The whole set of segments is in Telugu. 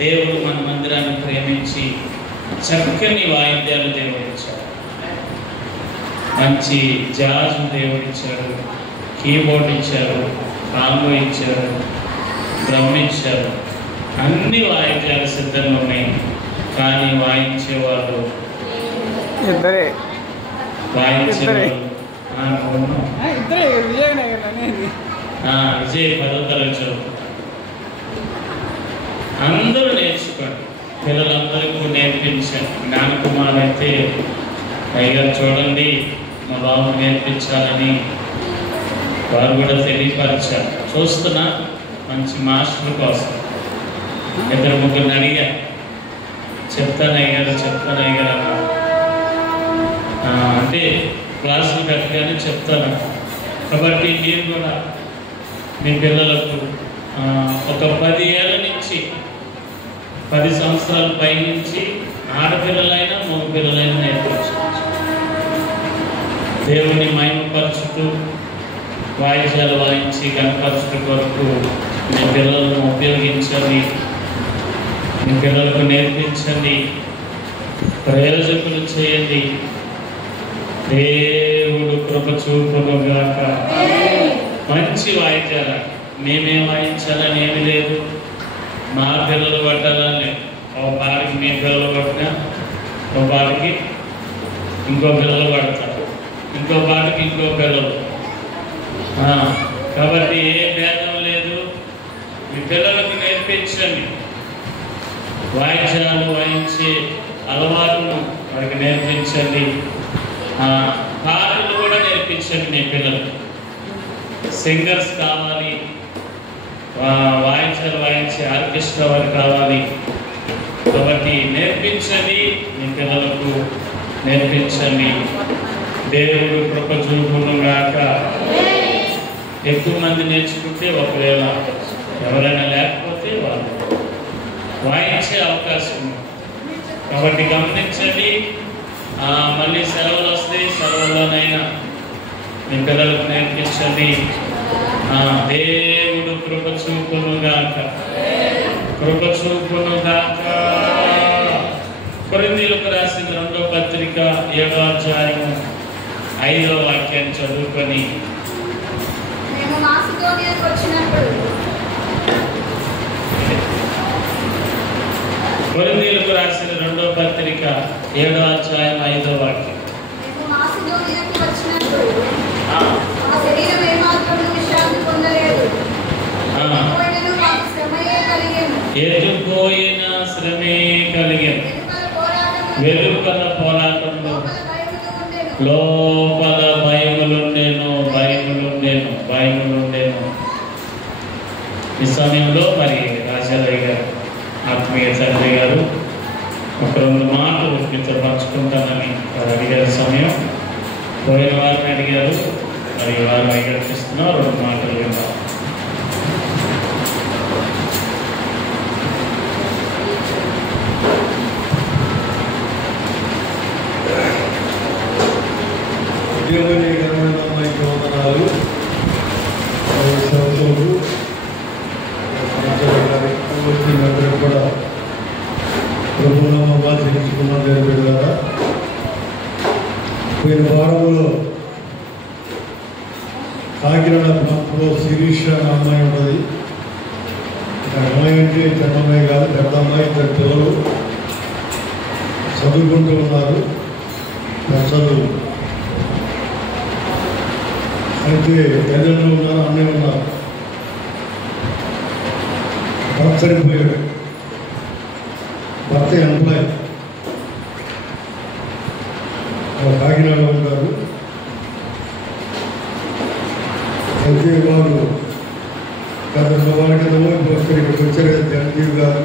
దేవుడు మన మందిరాన్ని ప్రేమించి చక్కని వాయిద్యాలు దేవుడిచ్చాడు. మంచి జాజ్ దేవుడిచ్చాడు, కీబోర్డ్ ఇచ్చారు, కాంగో ఇచ్చారు, డ్రమ్ ఇచ్చారు. అన్ని వాయిద్యాలు సిద్ధంగా ఉన్నాయి. కానీ వాయించేవాళ్ళు ఇద్దరే. విజయ్ 10వ తరగతి చదువు. అందరూ నేర్చుకోండి, పిల్లలందరికీ నేర్పించాను. జ్ఞానకుమార్ అయితే పైగా చూడండి మా బాబు నేర్పించాలని వారు కూడా తెలియపరిచారు. చూస్తున్నా మంచి మాస్టర్ కోసం 2-3 అడిగా, చెప్తానయ్యారు అన్న. అంటే క్లాసులు పెట్టగానే చెప్తాను. కాబట్టి మీరు కూడా మీ పిల్లలకు ఒక 10 ఏళ్ళ నుంచి 10 సంవత్సరాల పై నుంచి ఆడపిల్లలైనా మగ పిల్లలైనా నేర్పించవచ్చు. దేవుని మహిమపరచుతూ వాయిద్యాలు వాయించి కనపరచుట కొరకు మీ పిల్లలను ఉపయోగించండి, మీ పిల్లలకు నేర్పించండి, ప్రయోజకులు చేయండి. దేవుడు కృప చూపునుగాక. మంచి వాయిద్యాలు. మేమే వాయించాలని ఏమి లేదు, మా పిల్లలు పట్టాలని లేదు. ఒక పాటకి మీ పిల్లలు పట్టినా ఒక పాటకి ఇంకో పిల్లలు పడతారు, ఇంకో పాటకి ఇంకో పిల్లలు. కాబట్టి ఏ భేదం లేదు. మీ పిల్లలకు నేర్పించండి, వాయిద్యాలు వాయించే అలవాటును వారికి నేర్పించండి. పాటలు కూడా నేర్పించండి. మీ పిల్లలు సింగర్స్ కావాలి, వాయిద్యాలు వాయించే ఆర్కెస్ట్రా వారు కావాలి. కాబట్టి నేర్పించండి, మీ పిల్లలకు నేర్పించండి. దేవుడు కృప చూపునుగాక. ఎక్కువ మంది నేర్చుకుంటే ఒకవేళ ఎవరైనా లేకపోతే వాళ్ళు వాయించే అవకాశం ఉంది. కాబట్టి గమనించండి. మళ్ళీ సెలవులు వస్తే సెలవుల్లోనైనా మీ పిల్లలకు నేర్పించండి. దేవుడు కృప చూపునుగాక, కృప చూపునుగాక. కొరింథీయులకు రాసిన 2వ పత్రిక 7వ అధ్యాయము 5వ వాక్యాన్ని చదువుకొని కొరింథీయులకు రాసిన 2వ పత్రిక 7వ అధ్యాయం 5వ వాక్యం. ఎదుర్కోయిన శ్రమే కలిగేను, వెలుపల పోరాటంలో లోపల భయములుండేను. ఈ సమయంలో మరి రాజాలయ్య గారు, ఆత్మీయ తండ్రి గారు ఒక 2 మాటలు మీతో పంచుకుంటానని అడిగారు. సమయం పోయిన వారిని అడిగారు, మరి వారు అడిగిస్తున్నారు. 2 మాటలు విన్నారు. దేవుని ఘనమైన నామానికి వందనాలు. వచ్చినందరూ కూడా ప్రభునామా తెలుసుకున్నాం. దేవుడి ద్వారా పోయిన వారంలో కాకినాడ ప్రాంతంలో శిరీష అమ్మాయి ఉన్నది. అమ్మాయి అంటే చిన్న అమ్మాయి కాదు, పెద్ద అమ్మాయి. 2 పిల్లలు చదువుకుంటూ ఉన్నారు. చదువు అయితే తల్లిదండ్రులు ఉన్నారు, అన్నయ్య ఉన్నారు. భర్త చనిపోయాడు. భర్త ఎంప్లాయ్ కాకినాడలో ఉంటారు. అయితే వారు గత వారికి ఇక్కడికి వచ్చారు. జగదీవ్ గారు,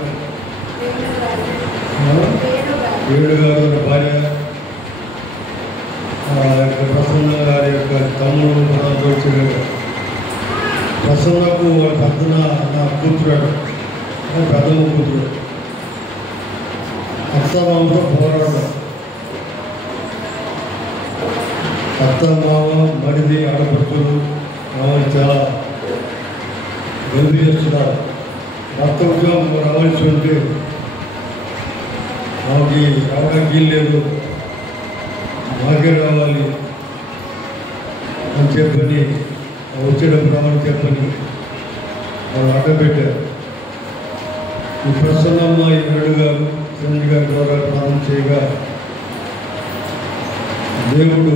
వేణు గారు భార్య, ప్రసన్న గారి యొక్క తమ్ముడు వచ్చాడు. ప్రసన్నకు పెద్ద నా కూతురాడు, పెద్దమ్మ కూతురు. అత్తమామతో పోరాడడం. అత్తమామ మడిది ఆడపడుతులు చాలా గౌరవిస్తున్నారు. కొత్త ఉద్యోగం రావాల్సి ఉంటే మాకు రావడానికి లేదు, మాకే రావాలి అని చెప్పని వచ్చేటప్పుడు రావాలని చెప్పని వాళ్ళు అడ్డం పెట్టారు. ఈ ప్రసన్నమ్మ ఈ గారు చంద్ర గారి ద్వారా ప్రారంభం చేయగా దేవుడు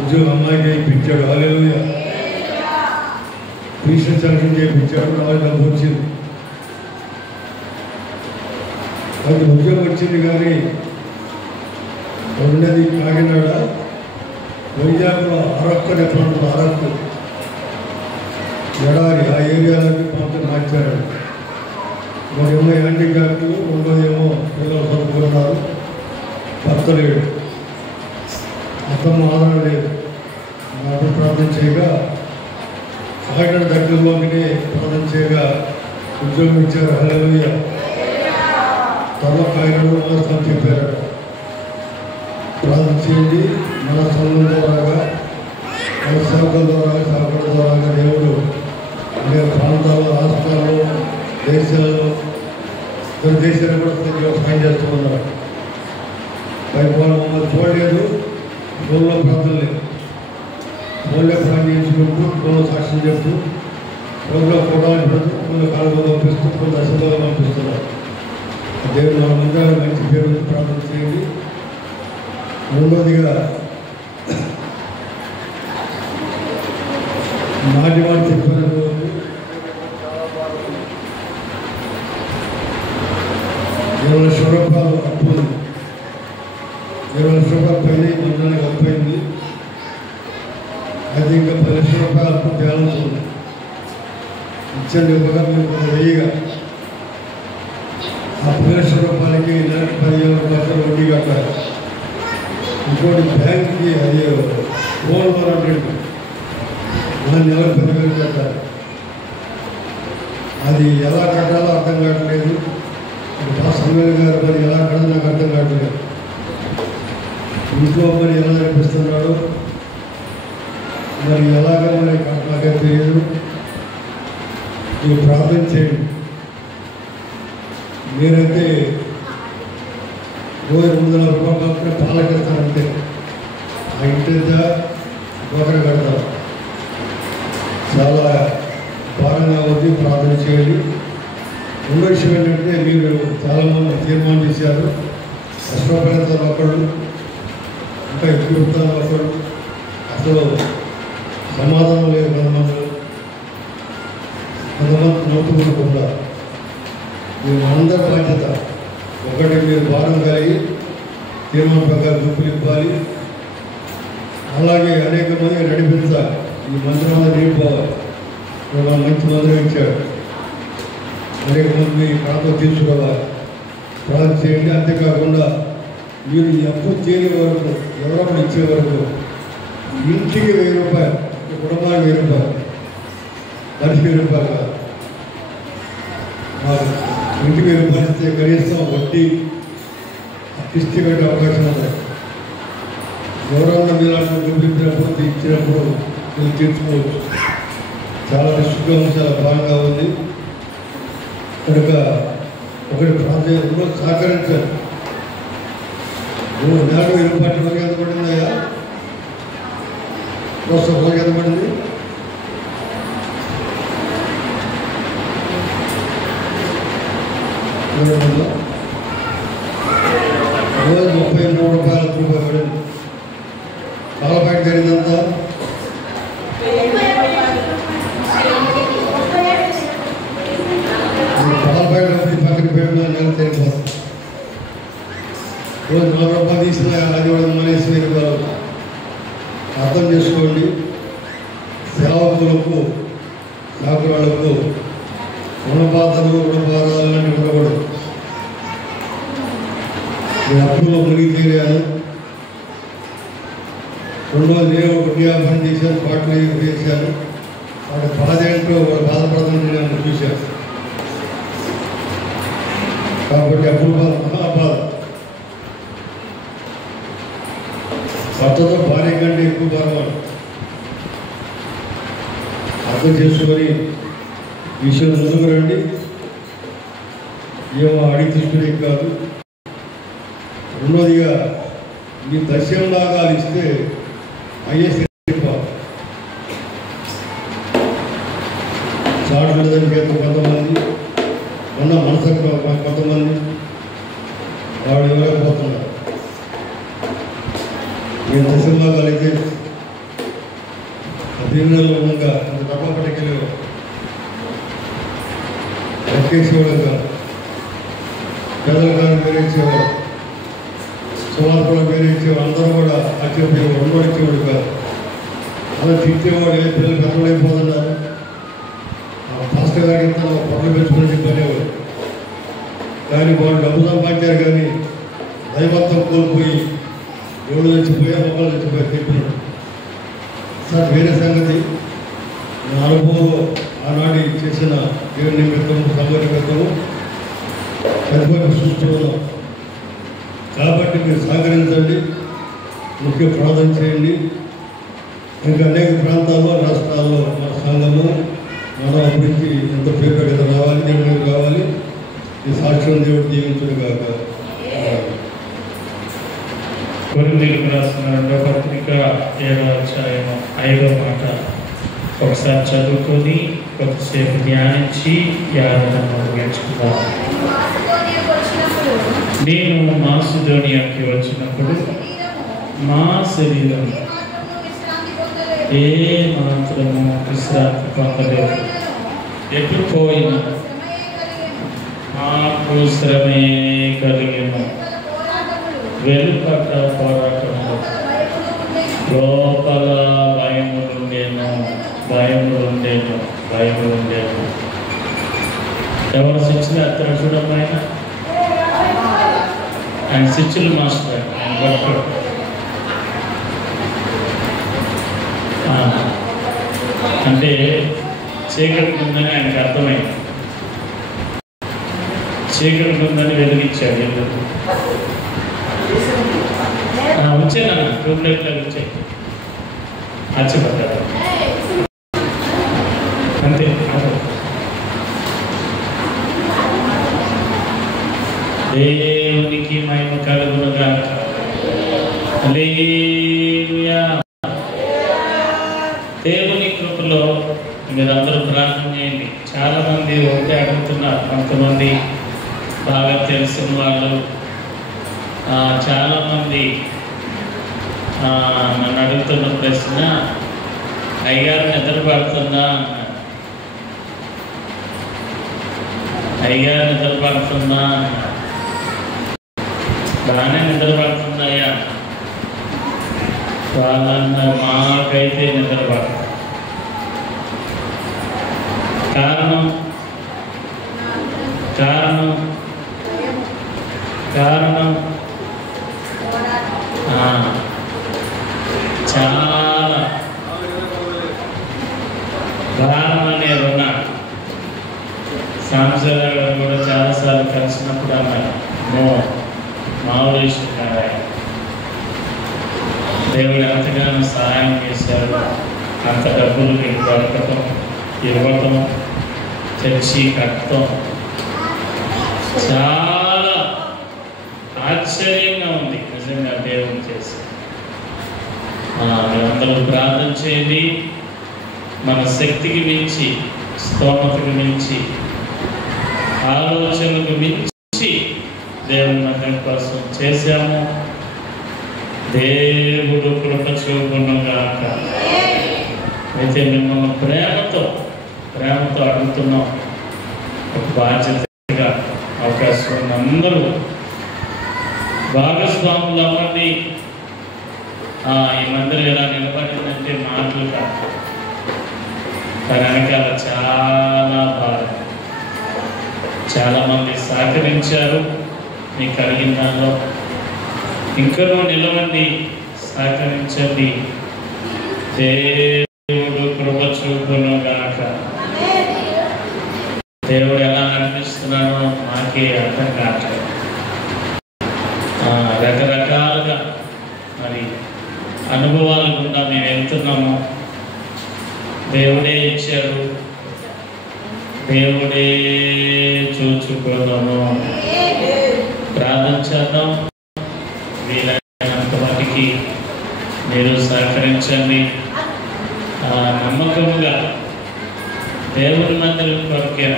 ఉద్యోగం అమ్మాయికి ఇప్పించాడు. హల్లెలూయా. టీచర్ సెలక్షన్ చేయించాడు. నాకు డబ్బు వచ్చింది. అది ఉద్యోగం వచ్చింది కానీ ఉండేది కాకినాడ, వైజాగ్లో అరక్కని ఎక్కడ ఉంటుంది, అరకు ఎడారి, ఆ ఏరియాలోకి పంపి మార్చాడు. మరేమో హ్యాండిక్యాప్లు, రెండోదేమో పిల్లలు చదువుకున్నారు, భర్త లేడు, అతను ఆదరణ లేదు. నాకు ప్రార్థన చేయగా కాకినాడ దగ్గరలోకి ప్రార్థన చేయగా ఉద్యోగం ఇచ్చారు. హల్లెలూయా. త్వరలో కాకినాడలో మాత్రం చెప్పారు, ప్రార్థన చేయండి. మన సంఘం ద్వారాగా, మన సేవకుల ద్వారా, సేవకుల ద్వారాగా దేవుడు అనేక ప్రాంతాల్లో, రాష్ట్రాల్లో, దేశాల్లో, కొన్ని దేశాలు కూడా సహాయం చేస్తూ ఉన్నారు. పైపు వాళ్ళు మమ్మల్ని చూడలేదు, ఫోన్లో ప్రార్థన లేదు, ఫోన్లో ప్రార్థన చేసుకుంటూ, ఫోన్లో సాక్ష్యం చేస్తూ, ఫోన్లో ఫోటోలు పెడుతూ, కొన్ని కాలుగా పంపిస్తూ, కొన్ని అసభగా పంపిస్తున్నారు. దేవుడు మన ముందు మంచి పేరు ప్రార్థన చేయండి. రెండోదిగా మాటి చెప్పిన రోజు 20 లక్షల రూపాయలు అప్పు ఉంది. 20 లక్షల రూపాయలు పైన మండలానికి అప్పు అయింది. అది ఇంకా 10 లక్షల రూపాయలు అప్పు బ్యాలెన్స్ ఉంది. ఇచ్చిన ఇవ్వగా మీరు కొంత వెయ్యిగా ఆ 10 లక్షల రూపాయలకి నెలకు 15,000 రూపాయలు వడ్డీ కట్టాలి. ఇంకోటి బ్యాంక్కి అది లోన్ వరండి, నెలకు 10,000 కట్టాలి. అది ఎలా కట్టాలో అర్థం కావట్లేదు. సమీర్ గారు మరి ఎలా కట్టాలో నాకు అర్థం కావట్లేదు. ఇంట్లో మరి ఎలా నడిపిస్తున్నాడు, మరి ఎలాగో మరి నాకే తెలియదు. మీరు ప్రార్థన చేయండి. మీరైతే రోజు 300 రూపాయలు కాకుండా పాలకిస్తానంటే ఆ ఇంటి ఒకరు కడతారు. చాలా భారంగా ఉంది. ప్రార్థన చేయండి. రెండో విషయం ఏంటంటే, మీరు చాలామంది తీర్మానం చేశారు. అశ్వపేదలు ఒకళ్ళు, ఇంకా ఎక్కువ ఒకళ్ళు, అసలు సమాధానం లేదు. కొంతమంది నవ్వుకుంటున్నారు. మీరు అందరి బాధ్యత ఒకటి, మీరు భారం కలిగి తీర్మానం ప్రకారం గుర్తులు ఇవ్వాలి. అలాగే అనేక మంది నడిపించాలి. ఈ మందిరం అంతా నిండిపోవాలి. మంచి మందిరం ఇచ్చాడు. అనేక మంది ప్రాంతం తీసుకురావాలి. ప్రార్థన చేయండి. అంతేకాకుండా మీరు అప్పు తీరే వరకు, ఎవరో ఇచ్చే వరకు ఇంటికి 1000 రూపాయలు, కుటుంబానికి 1000 రూపాయలు, మనిషికి 1000 రూపాయలు కాదు. ఇంటికి 1000 రూపాయలు ఇస్తే కనీసం వడ్డీ కిస్తీ కట్టే అవకాశం ఉంది. ఎవరన్నా మీలాంటి గుర్తించినప్పుడు ఇచ్చినప్పుడు మీరు తీర్చుకోవచ్చు. చాలా రిస్క్గా ఉంది, చాలా బాగా ఉంది. కనుక ఒకటి ప్రాంతంలో సహకరించాలి. నెలకు 1000 రూపాయలు వరకు ఎంత పడిందయ్యా? ప్రస్తుతం వరకు ఎంత పడింది? రోజు 33 రూపాయల పడింది. పాల ప్యాకెట్ జరిగిందంతా పాల ప్యాకెట్ పక్కన పెట్టిన నెల తెలిపోతుంది. రోజు 4 రూపాయలు తీసిన అది కూడా మనేసి వెళ్ళిపోవాలి. అర్థం చేసుకోండి. సేవకులకు, సేవకురాళ్లకు రుణబాధలు, రుణబాధాలని ఉండకూడదు. నేను అప్పుల్లో మునిగి తీరాను. రెండోది నేను విజ్ఞాపన చేశాను, పాటలు చేశాను. వాటి బాధ ఏంటో బాధపడుతుంటే నేను చూశాను. కాబట్టి అప్పుల బాధ మహాబాధ. భర్తతో భార్య కంటే ఎక్కువ భారం. అర్థం చేసుకొని విషయం ముందుకు రండి. ఏమో అడిగి తీసుకునే కాదు. రెండోదిగా మీ దర్శనం లాగాలు ఇస్తే ఐఎస్ చాటు లేదని పేరు కొంతమంది, మొన్న మనసు కొంతమంది వాడు ఇవ్వలేకపోతున్నారు. నేను దర్శనం లాగాలు అయితే దీనిలో ఉండగా అంత డబ్బా పట్టుకెళ్ళి ఎక్కేసేవాడు కాదు. పెద్దల కాలం పేరు ఇచ్చేవాడు, సుమార్పుల పేరు ఇచ్చేవాడు, అందరూ కూడా అచ్చేవాడు, రెండోడు ఇచ్చేవాడు కాదు. అలా తిట్టేవాడు. పిల్లలు పెద్దలు అయిపోతున్నారు, పాస్టర్ గారికి ఇస్తాను పొట్టలు పెంచుకుని చెప్పనేవాడు. కానీ వాళ్ళు డబ్బు సంపాదించారు, కానీ దైవత్వం కోల్పోయి ఎవరు తెచ్చిపోయా మొక్కలు తెచ్చిపోయా తిప్పినాడు. సార్ వేరే సంగతి, నా అనుభవం ఆనాడు చేసిన దేవుని నిమిత్తము సంఘ నిమిత్తము చనిపోయిన సృష్టిలో. కాబట్టి మీరు సహకరించండి, ముఖ్య ప్రార్థన చేయండి. ఇంకా అనేక ప్రాంతాల్లో రాష్ట్రాల్లో మన సంఘము మన అభివృద్ధి ఎంత పేరు రావాలి, దేవుడికి రావాలి. ఈ సాక్ష్యం దేవుడు దీవించుడు కాక. కొరింథీయులకు రాసిన 2వ పత్రిక 7వ అధ్యాయం 5వ మాట ఒకసారి చదువుకొని కొద్దిసేపు ధ్యానించి యాదన ముగించుకుందాం. నేను మాసిదోనియాకి వచ్చినప్పుడు మా శరీరం ఏ మాత్రము విశ్రాంతి పొందలేదు. ఎప్పుడు పోయినా మాకు శ్రమే కలిగిన వెలుపట పోరాటంలో లోపల భయములుండేను. ఎవరు శిక్షలు ఎత్తారు చూడమ్మా, ఆయన శిక్షలు మాస్టర్, ఆయన భక్తుడు. అంటే చీకటి ఉందని ఆయనకు అర్థమైంది. చీకటి ఉందని వెలిగించాడు. ఎందుకు వచ్చేనా ట్యూబ్లైట్లో వచ్చాయి, ఆశ్చర్యపడ్డాడు. అంతే. దేవునికి మహిమ కలుగునుగాక. హల్లెలూయా. దేవుని కృపలో మీరందరూ ప్రార్థన చేయండి. చాలామంది ఒకటే అడుగుతున్నారు. కొంతమంది బాగా తెలిసిన వాళ్ళు, చాలామంది నన్ను అడుగుతున్న ప్రశ్న, అయ్యగారు నిద్ర పడుతుందా అన్నారు. అయ్యగారు నిద్ర పడుతుందా అన్నారు. బాగానే నిద్ర పడుతుందయ్యా వాళ్ళన్నారు. మాకైతే నిద్ర పడుతుంది. కారణం కారణం కారణం చాలా భారం అనేది ఉన్నాడు. సాంసరావు గారు కూడా చాలాసార్లు కలిసినప్పుడు అన్నారు, మామూలు విషయం కాదు, దేవుడు ఎంతగానో సహాయం చేశారు. అంత డబ్బులు మీకు దొరకటం, ఇవ్వటం, చర్చి కట్టడం చాలా ఆశ్చర్యంగా ఉంది. నిజంగా దేవుడు చేసి మీరందరూ ప్రార్థన చేయండి. మన శక్తికి మించి, స్తోమతకు మించి, ఆలోచనకు మించి దేవుని మహిమ కోసం చేశాము. దేవుడు కృప చూపునుగాక. అయితే మిమ్మల్ని ప్రేమతో అడుగుతున్నాం. ఒక బాధ్యతగా అవకాశం అందరూ భాగస్వాములు అవ్వండి. ఈ మందిరం ఎలా నిలబడిందంటే మాటలు కాదు, తన వెనకాల చాలా బాధ. చాలామంది సహకరించారు. మీకు కలిగిన దానిలో ఇంకనూ నిలవండి, సహకరించండి. దేవుడు కృప చూపునుగాక. దేవుడు ఎలా నడిపిస్తున్నాడో మాకే అర్థం కావట్లేదు. రకరకాలుగా మరి అనుభవాలు గుండా మేము వెళ్తున్నాము. దేవుడే ఇచ్చాడు, దేవుడే చూచుకోను. ప్రార్థన చేద్దాం. వీలైనంత వాటికి మీరు సహకరించండి. నమ్మకముగా దేవుని మందిరం కొరకే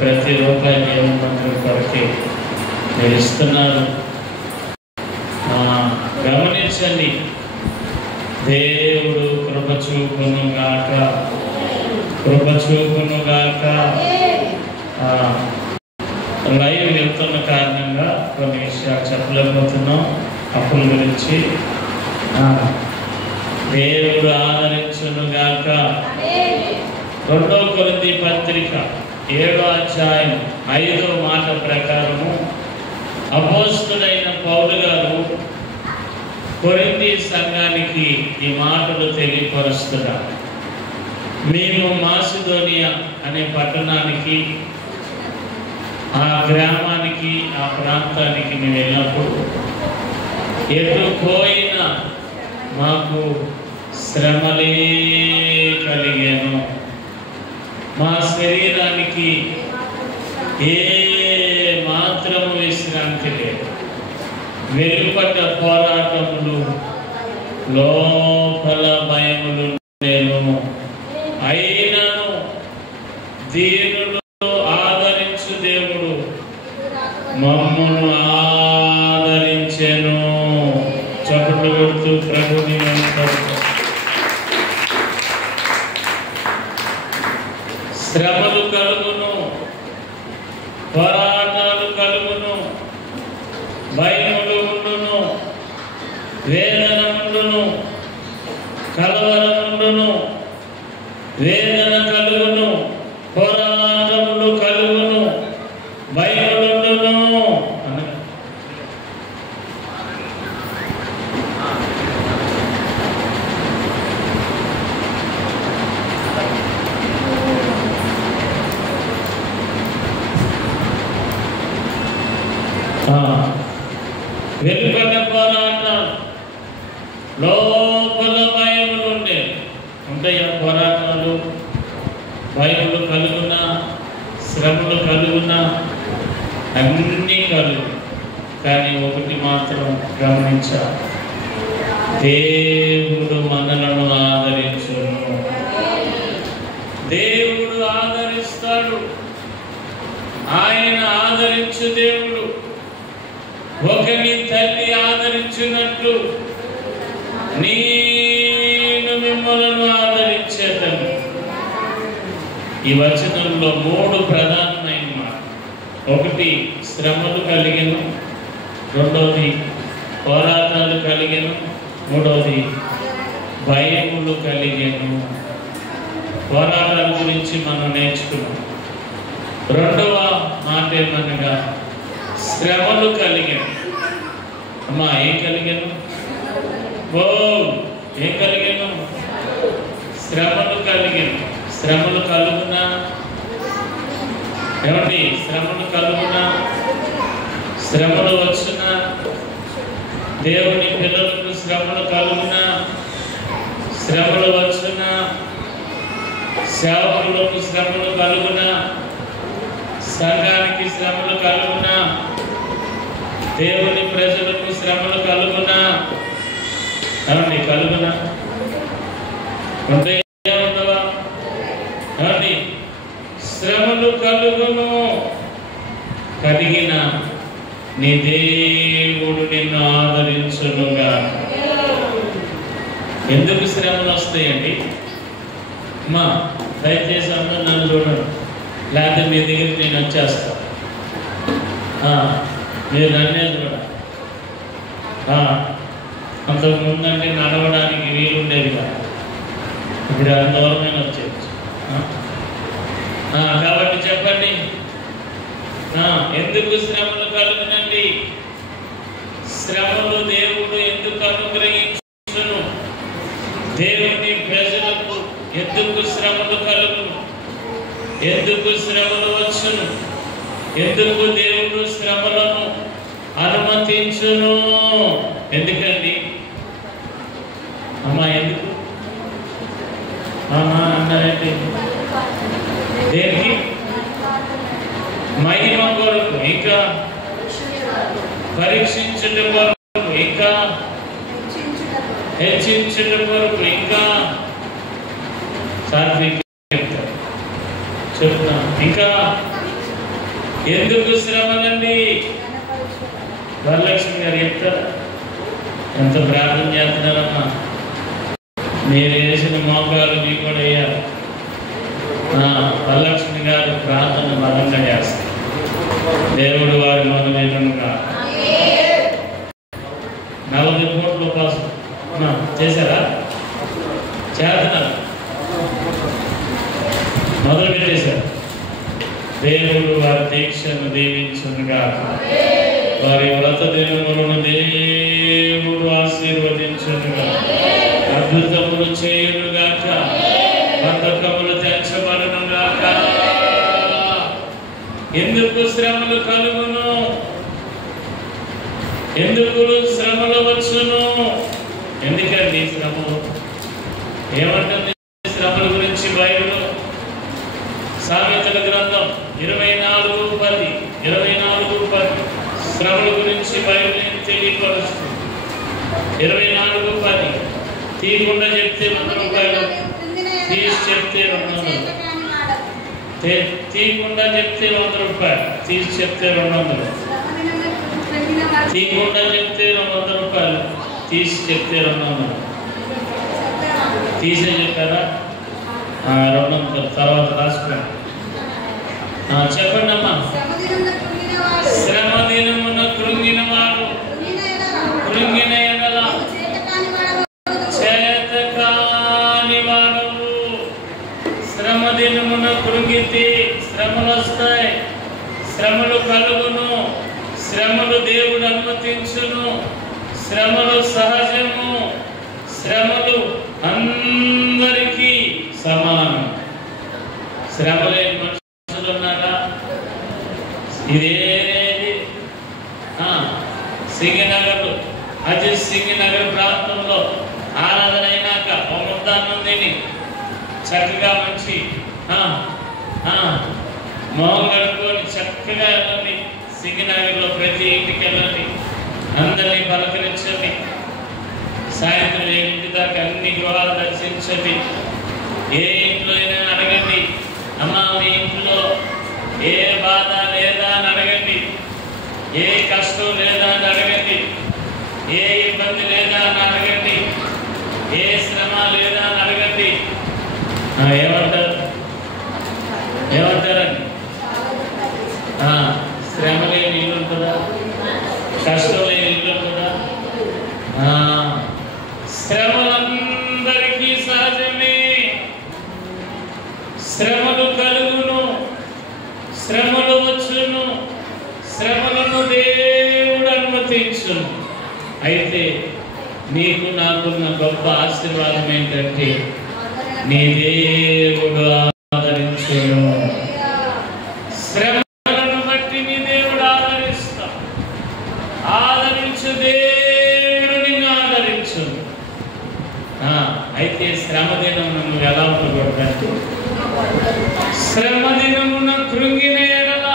ప్రతి రూపాయి దేవుని మందిరం కొరకే మీరు ఇస్తున్నారు. గమనించండి. దేవుడు కృప చూపును గాక, కృప చూపును గాక. లైవ్ వెళ్తున్న కారణంగా కొన్ని విషయాలు చెప్పలేకపోతున్నాం. అప్పుల గురించి దేవుడు ఆదరించును గాక. 2 కొరింథీ పత్రిక 7వ అధ్యాయం 5వ మాట ప్రకారము అపోస్తలుడైన పౌలు గారు కొరింథీ సంఘానికి ఈ మాటలు తెలియపరుస్తున్నారు. మేము మాసిదోనియా అనే పట్టణానికి, ఆ గ్రామానికి, ఆ ప్రాంతానికి మేము వెళ్ళినప్పుడు ఎటు పోయినా మాకు శ్రమలే కలిగాను. మా శరీరానికి ఏ మాత్రము విశ్రాంతి లేదు. వెలుపట పోరాటములు, లోపల భయములు నేను. అయినను దీనులు ఆదరించు దేవుడు మమ్మను ఆదరించెను. చప్పట్లు కొడుతూ ప్రభుని శ్రమలు కలుగును, పోరాటాలు కలుగును, భయములు ఉండును, వేదన ఉండును, కలవరం ఉండును, వేదన కలుగును, పోరాటములు కలుగును, భయములు ఉండును. వెలుపట పోరాటం, లోపల భయములు ఉంటాయి. పోరాటాలు, భయములు కలుగునా, శ్రమలు కలుగునా, అన్నీ కలుగు. కానీ ఒకటి మాత్రం గమనించాలి, దేవుడు మనలను ఆదరించును. దేవుడు ఆదరిస్తాడు. ఆయన ఆదరించు దేవుడు. ఒకని తల్లి ఆదరించినట్లు నేను మిమ్మల్ని ఆదరించేదను. ఈ వచనంలో 3 ప్రధానమైన మాట. ఒకటి శ్రమలు కలిగెను, రెండవది పోరాటాలు కలిగెను, మూడవది భయములు కలిగెను. పోరాటాల గురించి మనం నేర్చుకున్నాం. రెండవ మాట ఏమనగా శ్రమలు కలిగాను. అమ్మా ఏం కలిగాను? ఏం కలిగాను? శ్రమలు కలిగాను. శ్రమలు కలుగునా? ఏమండి? శ్రమలు కలుగునా? శ్రమలు వచ్చునా? దేవుని పిల్లలకు శ్రమలు కలుగునా? శ్రమలు వచ్చునా? సేవకులకు శ్రమలు కలుగునా? సంఘానికి శ్రమలు కలుగునా? దేవుని ప్రజలకు శ్రమలు కలుగునా? ఏమండి? కలుగునా? ఉండవా? ఏమండి? శ్రమలు కలుగును. కలిగిన నీ దేవుడు నిన్ను ఆదరించునుగా. ఎందుకు శ్రమలు వస్తాయండి? అమ్మా దయచేసి అందరూ నన్ను చూడండి, లేకపోతే మీ దగ్గరికి నేను వచ్చేస్తా. మీరు నన్నే చూడ. అంతకు ముందంటే నడవడానికి వీలుండేది కదా, ఇప్పుడు అంత దూరమైన వచ్చేయచ్చు. కాబట్టి చెప్పండి, ఎందుకు శ్రమలు కలుగునండి? శ్రమలు దేవుడు ఎందుకు అనుగ్రహించును? దేవుని ప్రజలకు ఎందుకు శ్రమలు కలుగును? ఎందుకు శ్రమలు వచ్చును? ఎందుకు దేవుడు శ్రమలను అనుమతించును? ఎందుకండి అమ్మా? ఎందుకు అన్నారంటే దేనికి? మహిమ కొరకు, ఇంకా పరీక్షించుట కొరకు, ఇంకా హెచ్చించుట కొరకు, ఇంకా చెప్తాం. ఇంకా ఎందుకు శ్రమలండి? వరలక్ష్మి గారు చెప్తారా? ఎంత ప్రార్థన చేస్తున్నారమ్మా. మీరు వేసిన మోకాలు మీకు కూడా వేయాలి. వరలక్ష్మి గారు ప్రార్థన బలంగా చేస్తారు. దేవుడు వారి మొదలైనగా 40 కోట్ల ఉపాసం చేశారా? చేస్తున్నారు, మొదలు పెట్టేశారు. దేవుడు వారి దీక్షను దీవించునుగా, వారి వ్రత దినములను దేవుడు ఆశీర్వదించునుగా, అద్భుతములు చేయునుగాక, బంధకములు తెంచబడునుగాక. ఎందుకు శ్రమలు కలుగును? ఎందుకు శ్రమలు వచ్చును? ఎందుకండి శ్రమలు? ఏమంటుంది శ్రమల గురించి బైబిల్? సామెతల గ్రంథం 24:10 శ్రమల గురించి బైబిల్ తెలియపరుస్తుంది. 24:10 తీయకుండా చెప్తే 100 రూపాయలు, తీసి చెప్తే 200, తీయకుండా చెప్తే 100 రూపాయలు, తీసి చెప్తే 200, తీయకుండా చెప్తే 100 రూపాయలు, తీసి చెప్తే 200. తీసే చెప్పారా? 200 తర్వాత రాసుకోండి. చెప్పండి అమ్మా. శ్రమ దినమున కృంగిన వాడు, కృంగిన ఎడల చేతకాని వాడవు. శ్రమ దినమున కృంగితే శ్రమలు వస్తాయి, శ్రమలు కలుగును. శ్రమలు దేవుడు అనుమతించును. శ్రమలు సహజము. శ్రమలు అందరికీ సమానం. శ్రమ లేని మనుషులు ఉన్నారా? ఇదేది సింగనగర్, అజిత్ సింగ్ నగర్ ప్రాంతంలో ఆరాధన అయినాక ముద్దాన్నం తిని చక్కగా మంచి మొహం కడుక్కొని చక్కగా వెళ్ళండి. సింగనగర్లో ప్రతి ఇంటికి వెళ్ళండి, అందరినీ పలకరించండి. సాయంత్రం 7 దాకా అన్ని గృహాలు దర్శించండి. ఏ ఇంట్లో అయినా అడగండి, అమ్మా మీ ఇంట్లో ఏ బాధ లేదా అని అడగండి, ఏ కష్టం లేదా అని అడగండి, ఏ ఇబ్బంది లేదా అని అడగండి, ఏ శ్రమ లేదా అని అడగండి. ఏమంటారు? ఏమంటారండి? శ్రమ లేని ఇల్లు ఉంటుందా? కష్టం లేని ఇల్లు ఉంటుందా? శ్రమలందరికీ సహజమే. శ్రమలు కలుగును, శ్రమలు వచ్చును, శ్రమలను దేవుడు అనుమతించును. అయితే నీకు నాకున్న గొప్ప ఆశీర్వాదం ఏంటంటే నీ దేవుడు ఆదరించును. శ్రమలను బట్టి నీ దేవుడు ఆదరిస్తా. ఆదరించు దేవుడు నిన్ను ఆదరించు. అయితే శ్రమ దినం నువ్వు ఎలా ఉండకూడదంటే, శ్రమ దినమున కృంగిన ఎడల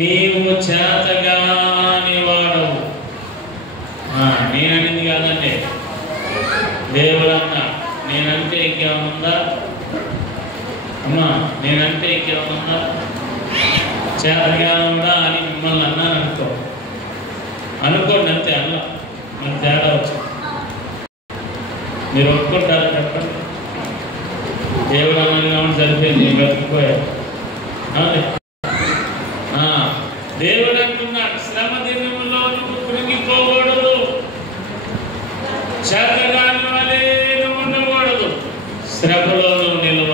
నీవు చేతగాని వాడవు. నేననేది కాదండి, దేవుడన్నా. నేనంటే ఇంకేమన్నా అమ్మా, నేనంటే ఇంకేమన్నా చేతగా ఉందా అని మిమ్మల్ని అన్నాను అనుకోండి అంతే. అన్న మన తేడా వచ్చింది. మీరు ఒప్పుకుంటారా చెప్పండి? దేవుడు అన్నది సరిపోయింది, నేను బతికిపోయాను. దేవుడు అంటున్నాడు, శ్రమ దినంలో నువ్వు కృంగిపోకూడదు, చేతగాని వలె ఉండకూడదు, శ్రమలో నిలువ.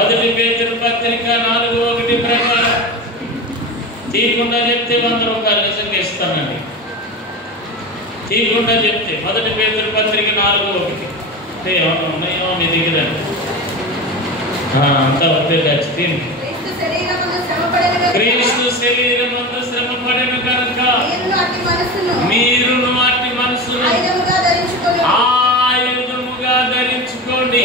1 పేతురు పత్రిక 4:1 ప్రకారం తీయకుండా చెప్తే 100 రూపాయలు నిజంగా ఇస్తానండి. తీయకుండా చెప్తే 1 పేతురు పత్రిక 4:1 అంటే ఏమన్నా ఉన్నాయో నీ దగ్గర అంతా ఉపయోగించి క్రీస్తు శరీరమందు శ్రమ పడిన కనుక మీరును అట్టి మనసును ఆయుధముగా ధరించుకోండి.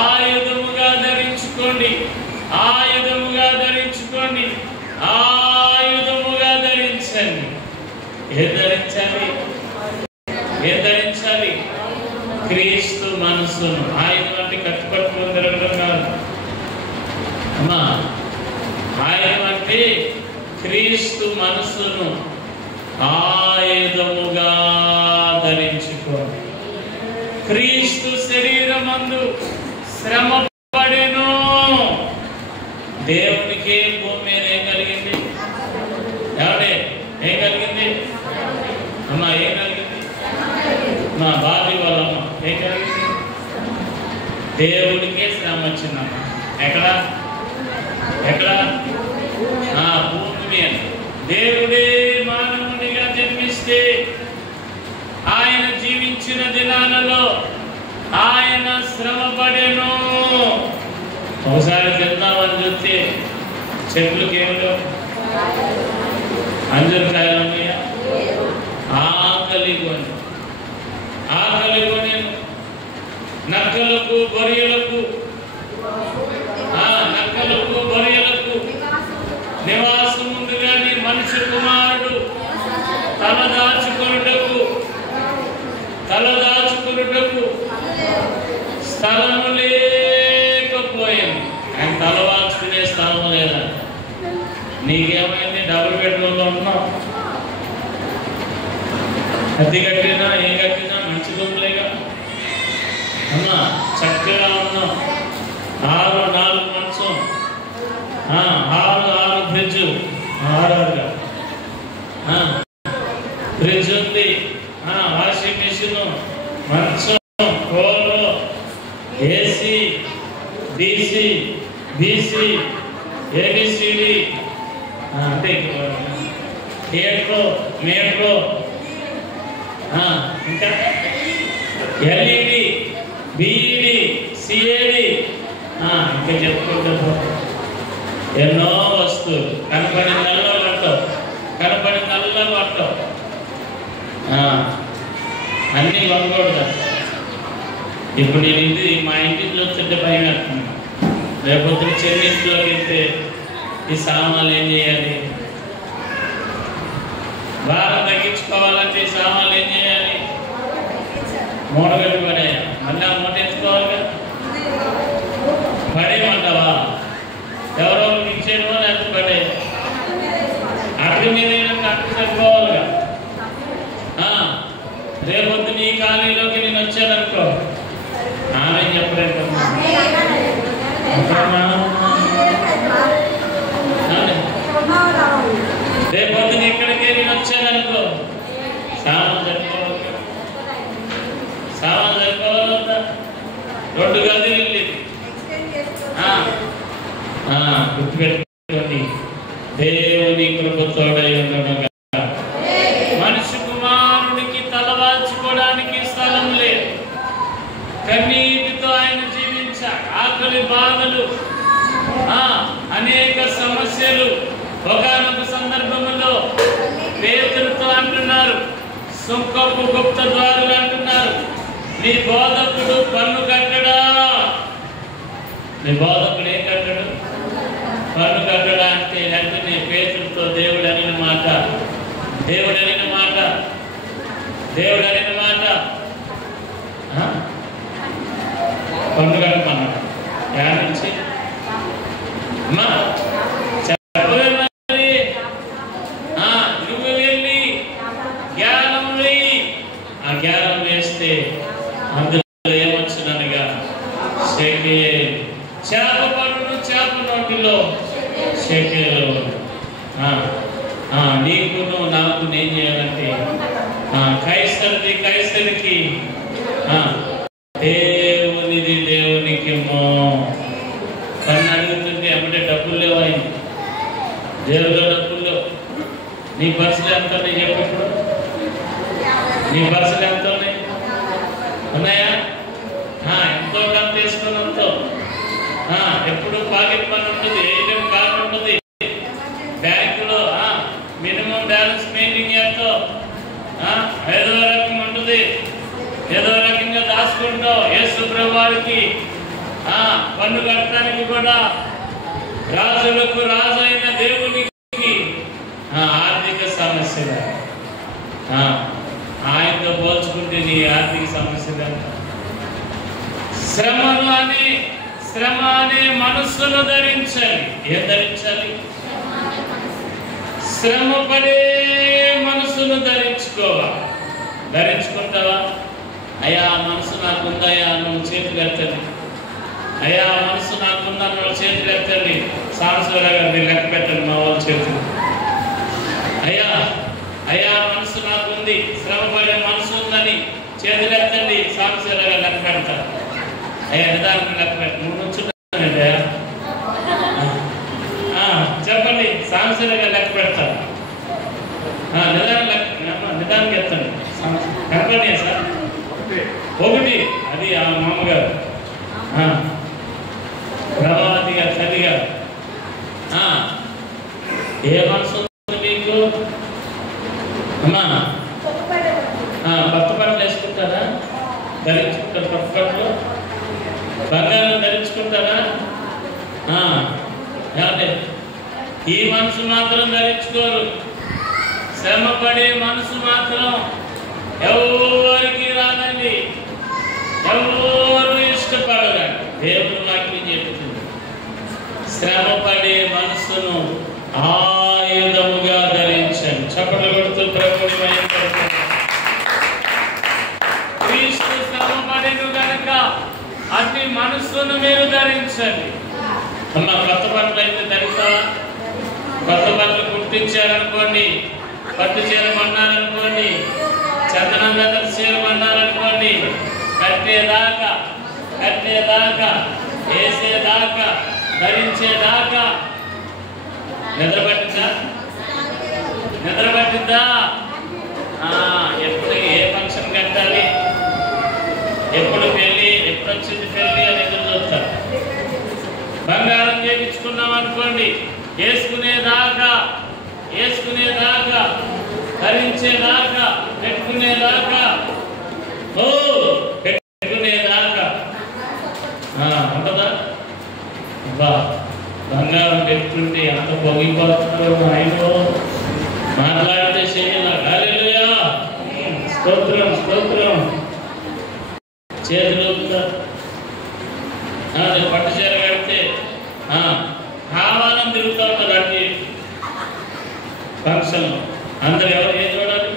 ఆయుధముగా ధరించుకోండి. ఆయుధముగా కత్తి పట్టుకుని తిరగడం కాదు అమ్మా. ఆయన అంటే క్రీస్తు మనసును ఆయుధముగా ధరించుకోండి. క్రీస్తు శరీరమందు శ్రమ పడెను. దేవునికి భూమి మీద ఏం కలిగింది? ఎవడే ఏం కలిగింది అమ్మా? ఏం కలిగింది? మా బాబీ వాళ్ళమ్మ ఏం కలిగింది? దేవుడికే శ్రమ వచ్చిందమ్మా. ఎక్కడ ఎక్కడ? భూమి మీద. దేవుడే మానవునిగా జన్మిస్తే ఆయన జీవించిన దినాలలో ఆయన శ్రమ పడెను. ఒకసారి తిందామని చూస్తే చెట్లు కేవలం అంజూరకాయలు ఉన్నాయా? ఆకలి కొని నక్కలకు గొర్రెలకు నివాసం ఉంది. కానీ మనిషి కుమారుడు తలదాచుకొనుటకు స్థలము లేకపోయింది. ఆయన తలవాల్చుకునే స్థలం లేదా? నీకేమైంది? డబుల్ బెడ్రూమ్లో ఉన్నావు. అద్దె కట్టినా ఏం కట్టినా మంచి రూమ్లేగా అమ్మా. చక్కగా ఉన్నాం. 6 మంచం, 6 ఫ్రిడ్జ్, 6 ఫ్రిడ్జ్ ఉంది, వాషింగ్ మిషన్, మంచం, కోలు, ఏసీ, డీసీ, బీసీ, ఏబిసిడి, అంటే థియేటర్, మెట్రో, ఇంకా ఎల్ఈడి, బిఈడి, సిఏడి, ఇంకా చెప్పుకుంటూ ఎన్నో వస్తువులు. కనపడి నల్ల పట్టవు, అన్నీ కొనకూడదు. ఇప్పుడు నేను మా ఇంటిలో వచ్చే భయం వేస్తున్నాను. రేపొద్దు చెన్నీస్లోకి వెళ్తే ఈ సామాన్లు ఏం చేయాలి? భారం తగ్గించుకోవాలంటే ఈ సామాన్లు ఏం చేయాలి? మూడగట్టు పడేయాలి. మళ్ళీ ఆ మూట ఎత్తుకోవాలిగా. పడేయమంటావా? ఎవరో ఇచ్చేయడమో లేకపోతే పడే అటు మీద అటు సరిపోవాలిగా. రేపొద్దు నీ ఖాళీలోకి నేను వచ్చాననుకో, ఆమె చెప్పలేదు. రేపొద్దు నీ ఇక్కడికే నేను వచ్చాననుకో, సామాన్ సరిపోవాలి. సామాన్ సరిపోవాలంతా 2 గదులు వెళ్ళి గుర్తుపెట్టుకోండి. దేవుని కృపతోడై ఉండగా మనిషి కుమారునికి తలవాల్చుకోవడానికి స్థలం లేదు. కన్నీటితో ఆయన జీవించాడు. ఆకలి బాధలు, అనేక సమస్యలు. ఒకానొక సందర్భంలో పేతురుతో అంటున్నారు, సుంకపు గుప్త ద్వారులు అంటున్నారు, నీ బోధకుడు పన్ను కట్టడా? నీ బోధకుడు ఏం కట్టడు? పన్ను కట్టడా అంటే వెంటనే పేతురుతో దేవుడు అనిన మాట పన్ను కట్టమన్నాడు. యాడ్ నుంచి అమ్మా చెప్పలే మరి. నువ్వు వెళ్ళి జ్ఞానం వేయి. ఆ జ్ఞానం వేస్తే అందులో ఏమొచ్చునగా చేప పన్నును చేప నోటిలో షెకెలు. నీకును నాకు నేను చేయాలంటే క్రైస్తవునికి దేవునిది దేవునికేమో. పన్ను అడుగుతుంటే అప్పుడే డబ్బులు లేవు. అయింది దేవుడిలో డబ్బులు లేవు. నీ పర్సులు ఎంత ఉన్నాయి చెప్పు? ఇప్పుడు నీ పర్సులు ఎంత ఉన్నాయి? ఉన్నాయా? ఎంతో డబ్బు తీసుకున్నంతో ఎప్పుడు పాకెట్ పని ఉంటుంది, ఏటీఎం కార్డు ఉంటుంది, బ్యాంకులో మినిమం బ్యాలెన్స్ మెయింటైన్ చేస్తూ ఏదో రకంగా ఉంటుంది. ఏదో రకంగా దాచుకుంటావు. యేసు ప్రభువారికి పన్ను కట్టడానికి కూడా రాజులకు రాజు అయిన దేవునికి ఆర్థిక సమస్యలు. ఆయనతో పోల్చుకుంటే నీ ఆర్థిక సమస్యలు శ్రమ అనే మనస్సును ధరించాలి. ఏం ధరించాలి? శ్రమ పడే మనసును ధరించుకోవాలి. ధరించుకుంటావా? అయ్యా మనసు నాకుందయ్యా, నువ్వు చేతులు ఎత్తండి. అయ్యా మనసు నాకుందా, నువ్వు చేతులు ఎత్తండి. సాంసరావు గారు మీరు లెక్క పెట్టండి మా వాళ్ళ చేతులు. అయ్యా మనసు నాకుంది, శ్రమ పడే మనసు ఉందని చేతులు ఎత్తండి. సాంసరావు గారు లెక్క పెడతారు. అయ్యా నిదానికి లెక్క పెట్టండి. నువ్వు నుంచున్నానండి. చెప్పండి. సాంసరావు గారు లెక్క పెడతారు. నిదానికి ఎత్తండి. కనపడి సార్ ఒకటి. అది ఆ మామగారు ప్రభావతి గారు తల్లి గారు. ఏ మనసు ఉంది మీకు అమ్మా? కొత్త బట్టలు వేసుకుంటారా? ధరించుకుంటారు. కొత్త బట్టలు బంగారం ధరించుకుంటారా? ఈ మనసు మాత్రం ధరించుకోరు. శ్రమ పడే మనసు మాత్రం ఎవరికి రాదండి, ఎవరు ఇష్టపడరండి. దేవుడు వాక్యం చెప్తుంది, శ్రమ పడే మనసును ఆయుధముగా ధరించండి. చప్పట్లు కొడుతూ ప్రభువుని మహిమపరచండి. క్రీస్తు శ్రమ పడెను గనుక అట్టి మనస్సును మీరు ధరించండి. అమ్మ కొత్త బట్టలు అయితే ధరిస్తావా? కొత్త బట్టలు కుట్టించారనుకోండి, పట్టు చీర కొన్నారనుకోండి, చందనం దగ్గర చీర కొన్నారనుకోండి, కట్టేదాకా వేసేదాకా ధరించేదాకా నిద్ర పట్టిద్దా? ఎప్పుడు ఏ ఫంక్షన్ కట్టాలి, ఎప్పుడు పెళ్ళి, ఎప్పుడు వచ్చింది పెళ్ళి అని ఎదురు చూస్తారు. బంగారం చేయించుకున్నాం అనుకోండి, వేసుకునేదాకా ధరించేదాకా పెట్టుకునేదాకా ఉంటుందా? బంగారం పెట్టుకుంటే ఎంత పొగిపోతున్నారు ఆయనలో మాట్లాడితే చేయాలి. హల్లెలూయా, స్తోత్రం స్తోత్రం. చేతులు పట్టు చీర కడితే కావాలని తిరుగుతూ ఉంటారు. అట్టి ఫంక్షన్ అందరు ఎవరు ఏం చూడాలి?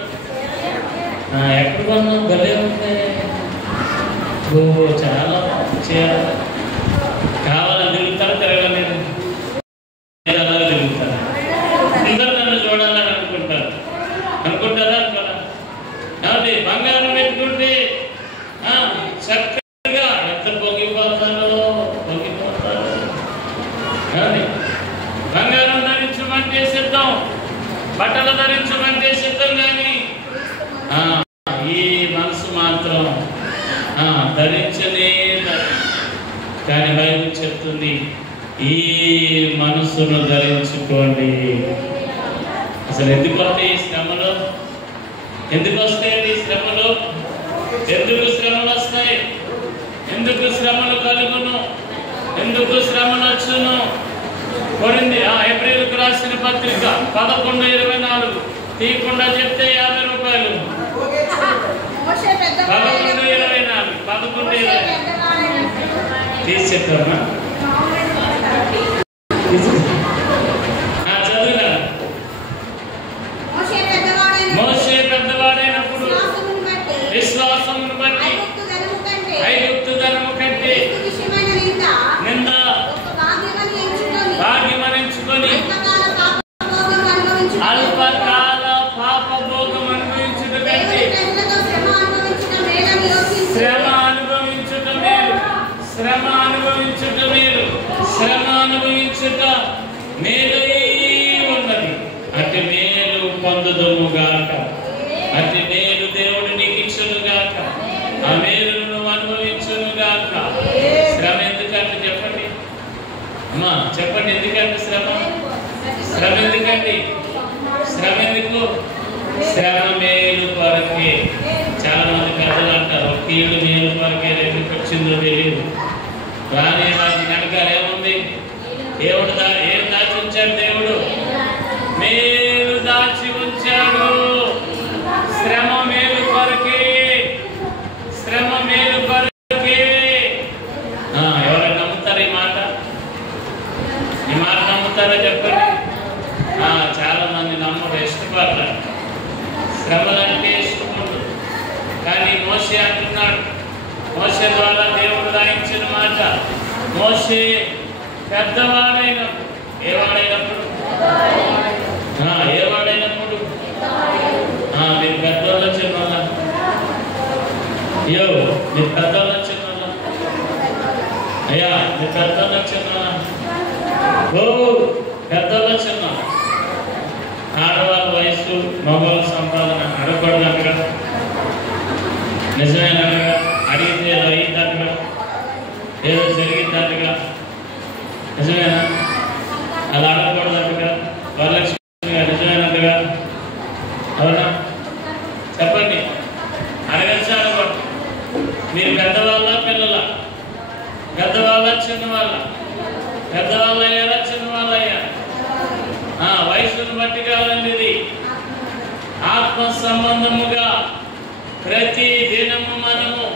ఎక్కడ కొన్నాం? భలే ఉంది, చాలా చేయాలి. కావాలని తిరుగుతారు, తిరగలేదు అలా తిరుగుతారు. అందరూ నన్ను చూడాలని అనుకుంటారా? కాబట్టి బంగారం పెట్టుకుంటే చక్కగా ఎంత పొగిపోతారు. బంగారం ధరించమంటే సిద్ధం, బట్టలు ధరించమంటే సిద్ధం. కానీ ఈ మనసు మాత్రం ధరించనే. కానీ బైబిల్ చెప్తుంది, ఈ మనసును ధరించుకోండి. అసలు ఎందుకు వస్తాయి ఈ శ్రమలు? ఎందుకు వస్తాయండి శ్రమలు? ఎందుకు శ్రమలు వస్తాయి? ఎందుకు శ్రమలు కలుగును? ఎందుకు శ్రమలు వచ్చును? ఏప్రిల్కు రాసిన పత్రిక 11:24 తీయకుండా చెప్తే 50 రూపాయలు. 11:24 తీసి చెప్తామా? చదువుగా మోషే పెద్దవాడైనప్పుడు విశ్వాసమును బట్టి ఐగుప్తు ధనము కంటే నింద భాగ్యమనించుకొని అల్పకాల పాపభోగం అనుభవించుట కంటే శ్రమ అనుభవించుట మేలై ఉన్నది. అతి మేలు పొందుదుముగాక. అతి మేలు దేవుడు నీకు ఇచ్చునుగాక. ఆ మేలును నువ్వు అనుభవించునుగాక. శ్రమ ఎందుకంటే చెప్పండి అమ్మా, చెప్పండి. ఎందుకంటే శ్రమ ఎందుకండి? శ్రమ ఎందుకు? శ్రమ మేలు కొరకే. చాలా మంది పెద్దలు అంటారు, ఒక కీడు మేలు కొరకే ఎందుకు వచ్చిందో తెలియదు. రాని వాటి కనుక ఏముంది? దేవుడు ఏం దాచి ఉంచాడు? దేవుడు మేలు దాచి ఉంచాడు. శ్రమ మేలు కొరకే. నమ్ముతారా చెప్పండి? చాలా మంది నమ్మరు, ఇష్టపడతారు. శ్రమలంటే ఇష్టం ఉండదు. కానీ మోషే అంటున్నాడు, మోషే ద్వారా దేవుడు రాయించిన మాట, మోషే పెద్దవాడైనప్పుడు, ఏవాడైనప్పుడు మీరు పెద్దవాళ్ళు వచ్చిన వల్ల, అయ్యో మీరు పెద్దవాళ్ళు వచ్చిన వల్ల, అయ్యా మీరు పెద్దవాళ్ళు వచ్చిన వల్ల, పెద్దవాళ్ళు వచ్చిన వల్ల. ఆడవాళ్ళ వయసు మగవాళ్ళ సంపాదన అడగకూడదంటగా, నిజమేనగా, అడిగితే ఏదో అయిందంటగా, ఏదో జరిగిందంటగా, నిజమేనా? అలా అడగకూడదంటగా, వరలక్ష్మి గారు నిజమేనంటగా, అవునా? చెప్పండి, అడగచ్చాలకూడదు. మీరు పెద్దవాళ్ళ పిల్లల, పెద్దవాళ్ళ చిన్నవాళ్ళ, పెద్దవాళ్ళ అయ్యారా చిన్నవాళ్ళ అయ్యారా? వయసును బట్టి కాదండి, ఇది ఆత్మ సంబంధముగా ప్రతి దినము మనము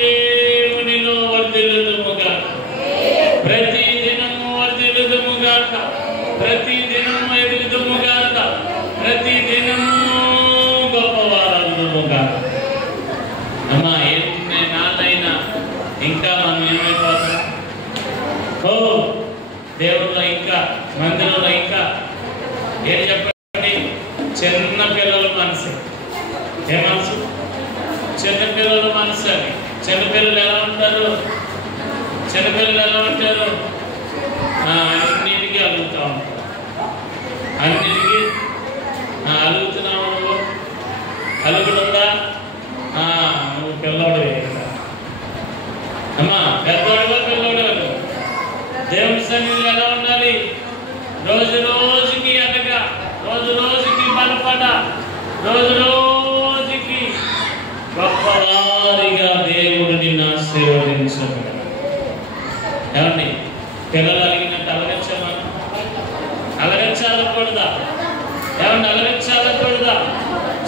దేవునిలో వర్ధిల్లుదుముగా, ప్రతి దినము వర్ధిల్లుదుముగాక, ప్రతి దినము ఎదుగుదుముగాక, ప్రతి దినము గొప్పవారముగా. అమ్మా ఎన్ని నాళ్ళైనా ఇంకా మనం ఏమైపోతాం? దేవుల్లో ఇంకా, మందిరంలో ఇంకా ఏం చెప్పండి? చిన్న పిల్లల మనసు. ఏ మనసు? చిన్నపిల్లల మనసు అని. చిన్నపిల్లలు ఎలా ఉంటారు? చిన్నపిల్లలు ఎలా ఉంటారు? అన్నిటికీ అలుగుతూ ఉంటారు. అన్నిటికీ అలుగుతున్నావు నువ్వు, అలుగుతుందా? నువ్వు పిల్లవాడు అమ్మా, పెద్దవాడుగా పిల్లవాడు. దేవుని సన్నిధిలో ఎలా ఉండాలి? రోజు రోజుకి అనగా, రోజు రోజుకి బలపడ, రోజు రోజుకి గొప్పవారిగా దేవుడు నిన్ను ఆశీర్వదించు. ఏమండి, పిల్లలు అలిగినట్టు అలగచ్చామా? అలగచ్చాలకూడదా? ఏమండి, అలగచ్చాలకూడదా?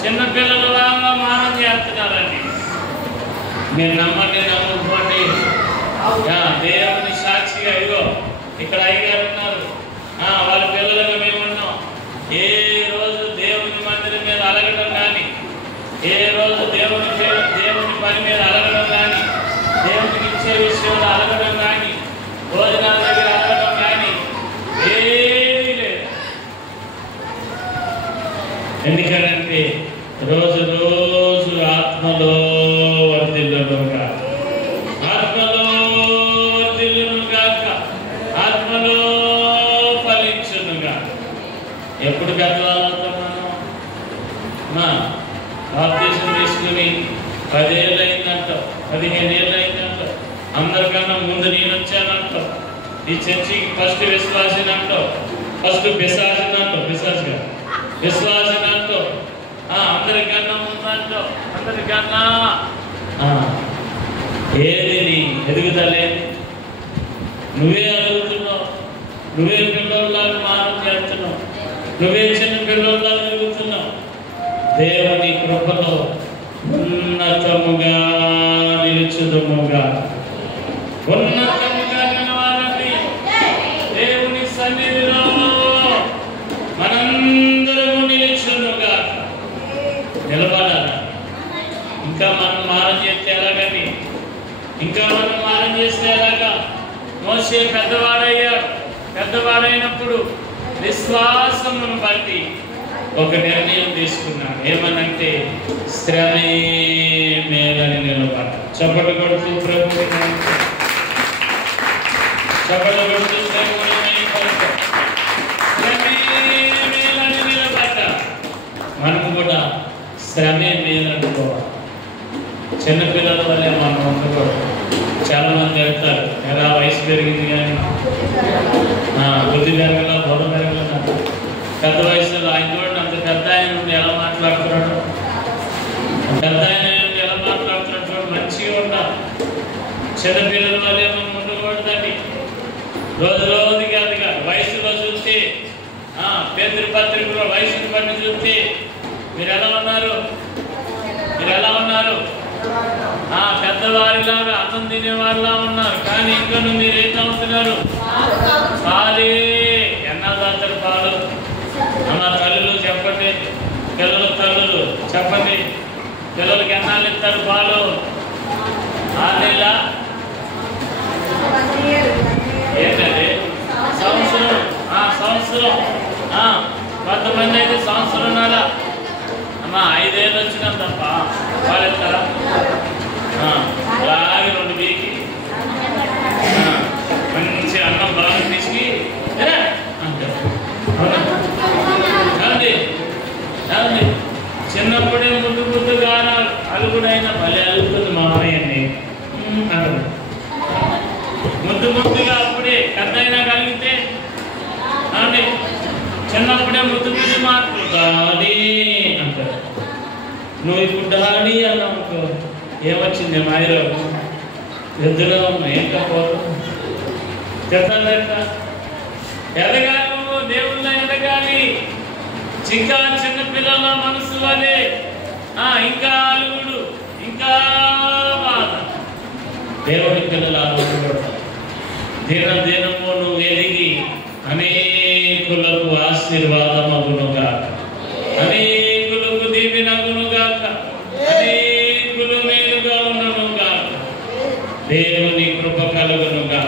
చిన్నపిల్లలు లాగా మానం చేస్తున్నారండి. మీరు నమ్మండి, నమ్మకపోండి. దేవుని సాక్షిగా ఇదిగో ఇక్కడ అయ్యగారు ఉన్నారు, వాళ్ళ పిల్లలుగా మేము ఉన్నాం. ఏ రోజు దేవుని మందిరం మీద అలగడం కానీ, ఏ రోజు దేవుని పని మీద అలగడం కానీ, దేవునికి ఇచ్చే విషయంలో అలగడం కానీ, భోజనాల దగ్గర అలగడం కానీ ఏమీ లేదు. ఎందుకంటే రోజు రోజు ఆత్మలో వర్ధిల్లునుగా, ఆత్మలో వర్ధిల్లునుగాక, ఆత్మలో ఫలించునుగా. ఎప్పుడు పెద్దవాళ్ళవుతాం మనం? బాప్తీసం తీసుకుని 10 ఏళ్ళు అయిందంట, 15 ఏళ్ళు అయిందంట, అందరికన్నా ముందు నేను వచ్చానంటావు. ఈ చర్చికి ఫస్ట్ విశ్వాసినంటావు, ఫస్ట్ పిశాచినంటావు, పిశాచిగా విశ్వాసినంటావు, అందరికన్నా ముందంటావు, అందరికన్నా. ఏది నీ ఎదుగుదలే? నువ్వే అడుగుతున్నావు, నువ్వే పిల్లల్లాగా మానం చేస్తున్నావు, నువ్వే చిన్న పిల్లల్లాగా ఎదుగుతున్నావు. దేవుని కృపలో ఉన్నతముగా నిలుచుదుముగా, ఉన్నతముగా నిలవాలండి. దేవుని సన్నిధిలో మనందరము నిలుచునుగా నిలబడాలి. ఇంకా మనం మారం చేస్తే ఎలాగని? ఇంకా మనం మారం చేస్తే ఎలాగా? మోషే పెద్దవాడయ్యాడు. పెద్దవాడైనప్పుడు విశ్వాసమును బట్టి ఒక నిర్ణయం తీసుకున్నాడు. ఏమనంటే శ్రమే మేలని నిలబడ. చప్పట్లు కొడుతూ ప్రభువుని చప్పట్లు కొడుతూ ప్రభువుని శ్రమే మేలని నిలబడ్డ. మనం కూడా శ్రమే మేలనుకోవాలి. చిన్నపిల్లల వల్లే మనం ఉండకూడదు. చాలా మంది వెళ్తారు, ఎలా వయసు పెరిగింది కానీ బుద్ధి పెరగల, బుర్ర పెరగల. పెద్ద వయసులో ఆయన చూడండి, అంత పెద్ద ఆయన నుండి ఎలా మాట్లాడుతున్నాడు, పెద్ద ఆయన నుండి ఎలా మాట్లాడుతున్నాడు చూడండి. మంచిగా ఉండాలి. చిన్నపిల్లల వల్లే మనం ఉండకూడదండి. రోజు రోజుకి అదిగా వయసులో చూస్తే, పేదరి పత్రికలో వయసుని బట్టి చూస్తే మీరు ఎలా ఉన్నారు? మీరు ఎలా ఉన్నారు? పెద్దవారిలాగా అన్నం తినేవారిలా ఉన్నారు. కానీ ఇంకా మీరు ఏం అవుతున్నారు? ఖాళీ పిల్లలకి ఎన్నాళ్ళు ఇస్తారు పాలు? 6 నెలల ఏంటండి? సంవత్సరం. సంవత్సరం. కొంతమంది అయితే సంవత్సరంన్నర. అమ్మా 5 ఏళ్ళు వచ్చినా తప్ప పాలు ఇస్తారా? అలాగే 2 బీకి మంచి అన్నం బాగా తీసుకు అంతే. చిన్నప్పుడే ముద్దుగా అలుగుడైన భలే అలుగుతుంది మామయ్యని అంటారు. ముద్దుగా అప్పుడే పెద్ద అయినా కలిగితే అండి చిన్నప్పుడే ముద్దు మాటలు డాడీ అంటారు. నువ్వు ఇప్పుడు డాడీ అన్నావు ఏమొచ్చింది మాయరావు? ఎద్దులో ఏం కాపోదు ఎదగాలి. దేవుళ్ళ ఎదగాలి. ఇంకా చిన్న పిల్లల మనసు వలే ఇంకా అలుగుడు, ఇంకా బాధ. దేవుడి పిల్లల ఆలోచన దినము నువ్వు ఎదిగి అనేకులకు ఆశీర్వాదమగునుగా, అనేకులకు దీవెనగునుగా, అనేకులు మేలుగా ఉండనుగా, దేవుని కృప కలుగునుగా.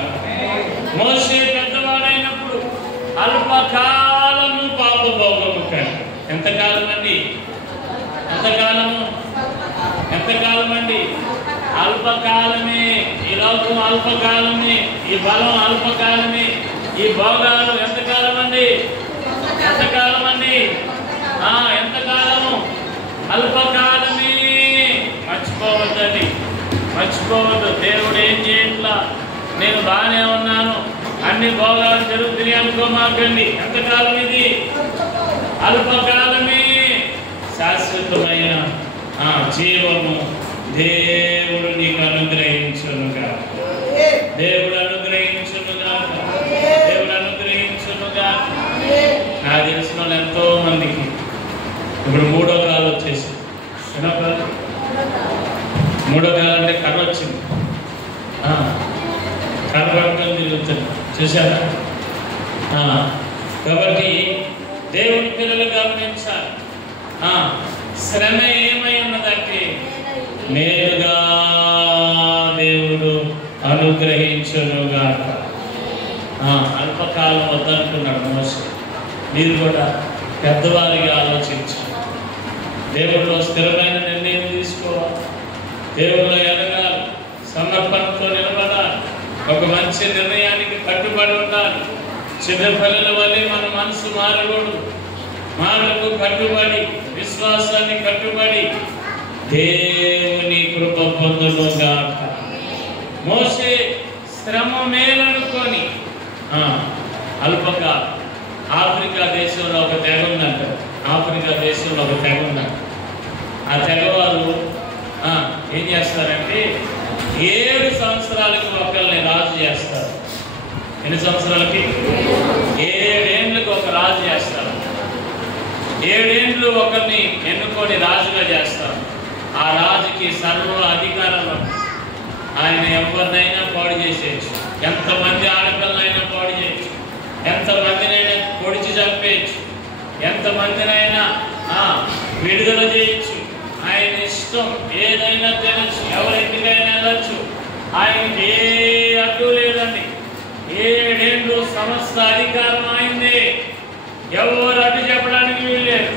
మోషే పెద్దవాడైనప్పుడు అల్పకాలము పాపభోగము కానీ ఎంతకాలం అండి? ఎంతకాలం అండి? అల్పకాలమే. ఈ లోకం అల్పకాలమే, ఈ బలం అల్పకాలమే, ఈ భోగాలు ఎంతకాలం అండి? ఎంతకాలము? అల్పకాలమే. మర్చిపోవద్దు. దేవుడు ఏం చేయట్లా, నేను బాగానే ఉన్నాను, అన్ని భోగాలు జరుగుతున్నాయి అనుకోమాకండి. ఎంతకాలం ఇది? అల్పకాలమే. శాశ్వతమైన జీవము దేవుడు నీకు అనుగ్రహించునుగా. దేవుడు అనుగ్రహించునుగా. నాకు తెలిసిన వాళ్ళు ఎంతో మందికి ఇప్పుడు 3వ కాలం వచ్చేసి, మూడో కాలం అంటే కర్ర వచ్చింది. కర్ర పట్టుకొని తిరుగుతుంది, చూసారా? కాబట్టి దేవుని పిల్లలు గమనించాలి. శ్రమ ఏమై ఉన్నదంటే నేరుగా దేవుడు అనుగ్రహించునుగా. అల్పకాలం వద్దనుకున్నాడు మోసే. మీరు కూడా పెద్దవారిగా ఆలోచించు. దేవుడిలో స్థిరమైన నిర్ణయం తీసుకోవాలి. దేవుడిలో ఎదగాలి. సమర్పణతో నిలబడాలి. ఒక మంచి నిర్ణయానికి కట్టుబడి ఉండాలి. చిన్నపిల్లల వల్లే మన మనసు మారకూడదు. మాటకు కట్టుబడి, విశ్వాసాన్ని కట్టుబడి దేవుని కృప పొందునుగాక. మోసే శ్రమ మేలనుకొని అల్పగా ఆఫ్రికా దేశంలో ఒక తెగ ఉందంట. ఆ తెగవారు ఏం చేస్తారంటే 7 సంవత్సరాలకు ఒకరిని రాజు చేస్తారు. ఎన్ని సంవత్సరాలకి? 7 ఏళ్ళకి ఒక రాజు చేస్తారు. 7 ఏళ్ళు ఒకరిని ఎన్నుకొని రాజుగా చేస్తారు. ఆ రాజుకి సర్వ అధికారం. ఆయన ఎవరినైనా పాడు చేసేయచ్చు. ఎంతమంది ఆడపిల్లనైనా పాడు చేయొచ్చు. ఎంతమందినైనా పొడిచి చంపేయచ్చు. ఎంతమందినైనా విడుదల చేయొచ్చు. ఆయన ఇష్టం. ఏదైనా తినచ్చు. ఎవరింటికైనా వెళ్ళచ్చు. ఆయనకి ఏ అడ్డు లేదండి. 7 ఏళ్ళు సమస్త అధికారం అయింది. ఎవరు అడ్డు చెప్పడానికి వీల్లేదు.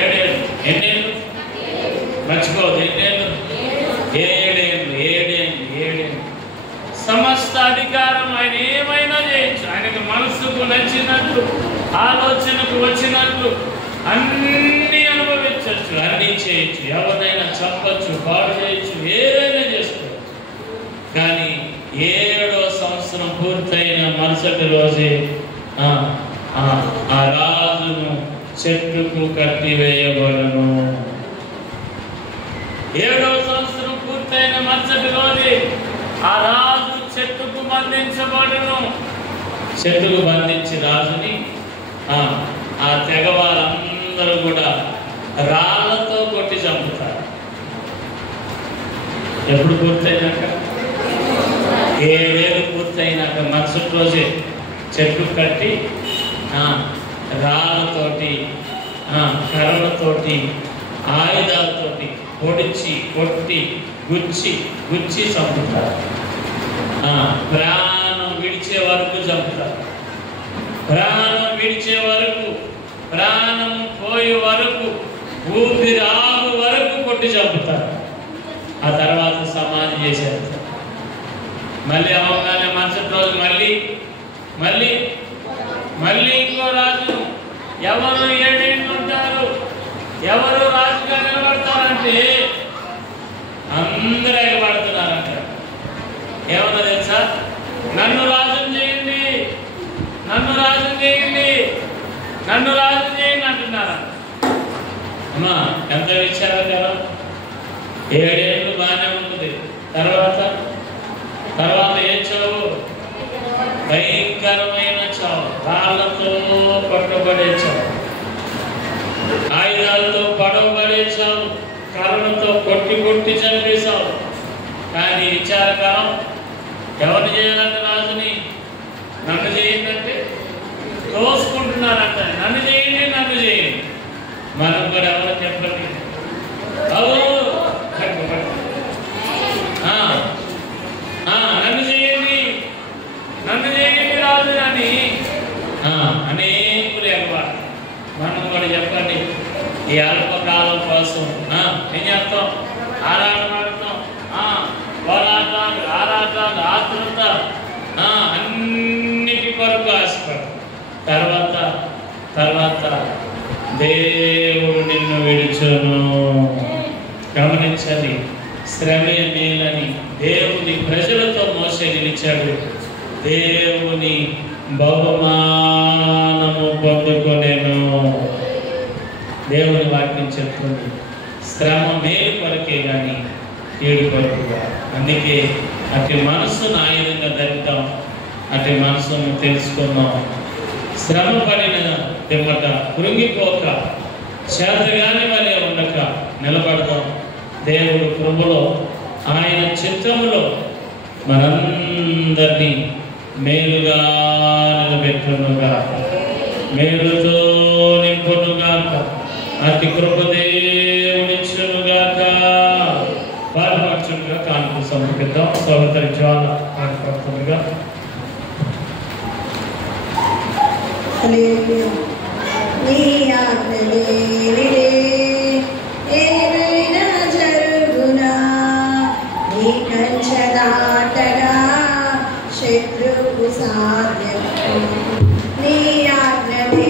7 ఏళ్ళు. ఎన్నేళ్ళు? మర్చిపోవద్దు. ఎన్నేళ్ళు? 7 ఏళ్ళు. సమస్త అధికారం. ఆయన ఏమైనా చేయొచ్చు. ఆయనకు మనసుకు నచ్చినట్లు, ఆలోచనకు వచ్చినట్లు అన్ని అనుభవించవచ్చు, అన్ని చేయొచ్చు. ఎవరినైనా చంపచ్చు, పాడు చేయొచ్చు, ఏదైనా చేసుకోవచ్చు. కానీ 7వ సంవత్సరం పూర్తయిన మరుసటి రోజే ఆ రాజును చెట్టుకు కట్టివేయబడను. 7వ సంవత్సరం పూర్తయిన మరుసటి రోజే ఆ రాజు చెట్టుకు బంధించబడును. చెట్టుకు బంధించి రాజుని ఆ తెగవారందరూ కూడా రాళ్లతో కొట్టి చంపుతారు. ఎప్పుడు పూర్తయినాక? 7 ఏళ్ళు పూర్తయినాక మరుసటి రోజే చెట్టు కట్టి రాళ్ళతోటి, కర్రలతోటి, ఆయుధాలతోటి పొడిచి కొట్టి గుచ్చి చంపుతారు. ప్రాణం విడిచే వరకు చంపుతారు. ప్రాణం విడిచే వరకు, ప్రాణం పోయే వరకు, ఊపిరి ఆగు వరకు కొట్టి చంపుతారు. ఆ తర్వాత సమాధి చేసేస్తారు. మళ్ళీ అవగానే మరుసటి రోజు మళ్ళీ ఇంకో రాజును, ఎవరు 7 ఏళ్ళు ఉంటారు, ఎవరు రాజుగా నిలబడతారంటే అందరూ ఎగబడుతున్నారంట. ఏమన్నా తెలుసా? నన్ను రాజుని చేయండి, నన్ను రాజుని చేయండి, నన్ను రాజుని చేయండి అంటున్నారా? అమ్మా ఎంత విచారకరం. 7 ఏళ్ళు బాగానే ఉంటుంది. తర్వాత ఏ చావు? భయంకరమైన చావు. రాళ్లతో పట్టుబడే చావు, ఆయుధాలతో పడవబడే చావు, కర్రలతో కొట్టి చంపేశావు. కానీ విచారకరం, ఎవరు చేయాలంటే రాజుని? నన్ను చేయండి తోసుకుంటున్నారంట. నన్ను చేయండి. మనం కూడా ఎవరు చెప్పండి? నన్ను చేయండి రాజు అని అనేకులు ఎగబాటు. మనం కూడా చెప్పండి, ఈ అల్పకాలం కోసం ఏం చేస్తాం? ఆరాటం, పోరాటాలు, ఆరాటాలు, ఆతృత, అన్నిటి కొరకు ఆశపడు. తర్వాత దేవుడు నిన్ను విడిచును. గమనించాలి, శ్రమే మేలని దేవుని ప్రజలతో మోసే నిలిచాడు. దేవుని బహుమానము పొందుకొనెను. దేవుని వాక్యం చెప్తుంది, శ్రమ మేలు కొరకే కానీ కీడు కొరకుగా. అందుకే అటు మనసును ఆయుధంగా ధరిద్దాం, అటు మనసును తెలుసుకుందాం. శ్రమ పడిన పిమ్మట కృంగిపోక, చేతగాని వలె ఉండక నిలబడదాం. దేవుడు కృపలో, ఆయన చిత్తములో మనందరినీ మేలుగా నిలబెట్టునుగా, మేలుతో నింపునుగాక, అతి కృప దేవుడిచ్చునుగాక. పాల్పరచుగా కానుక సమర్పిద్దాం. సోదరి జ్వాల పాల్పడుతుండగా శత్రువు సాధ్యం నీ ఆజ్ఞలే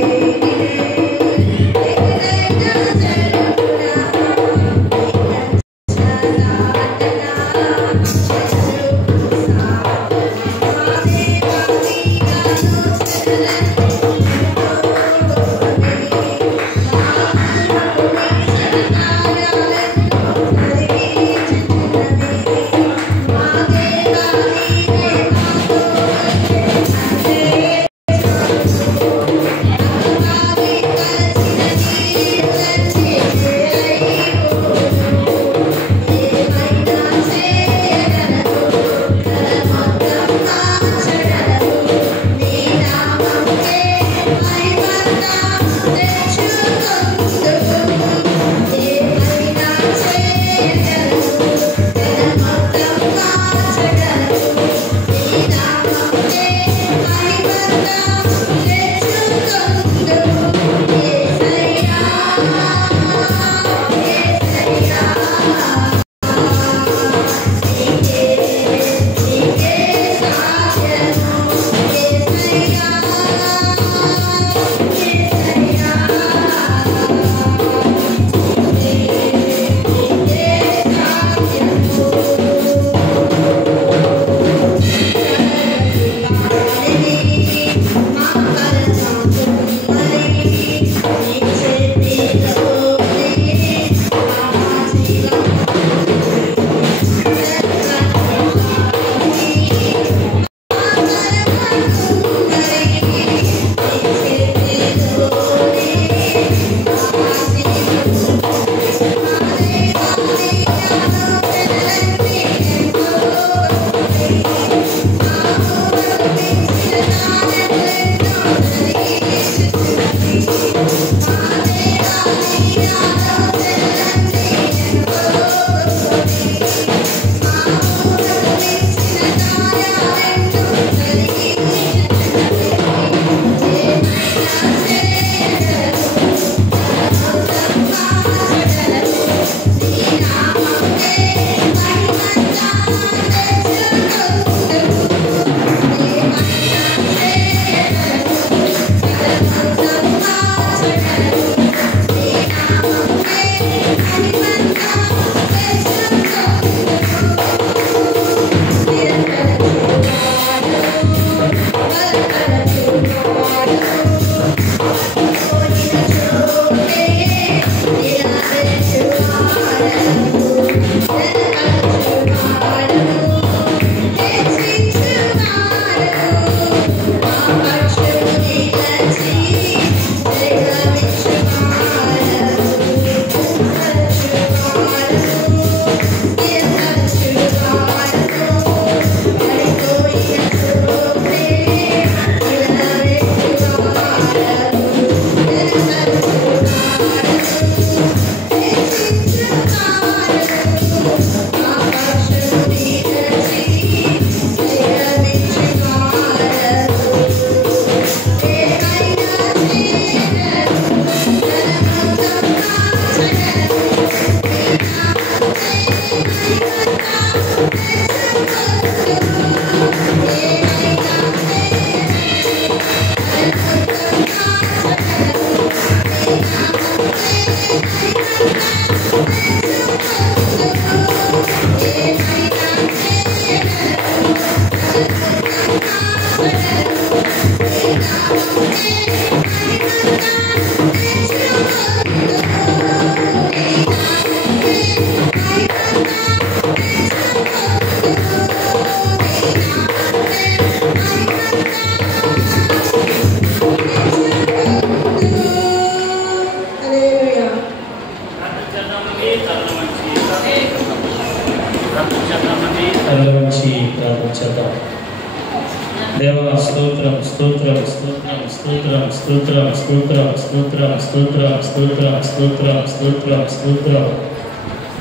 దేవా స్తోత్రం స్తోత్రం స్తోత్రం స్తోత్రం స్తోత్రం స్తోత్రం స్తోత్రం స్తోత్రం స్తోత్రం స్తోత్రం స్తోత్రం స్తోత్రం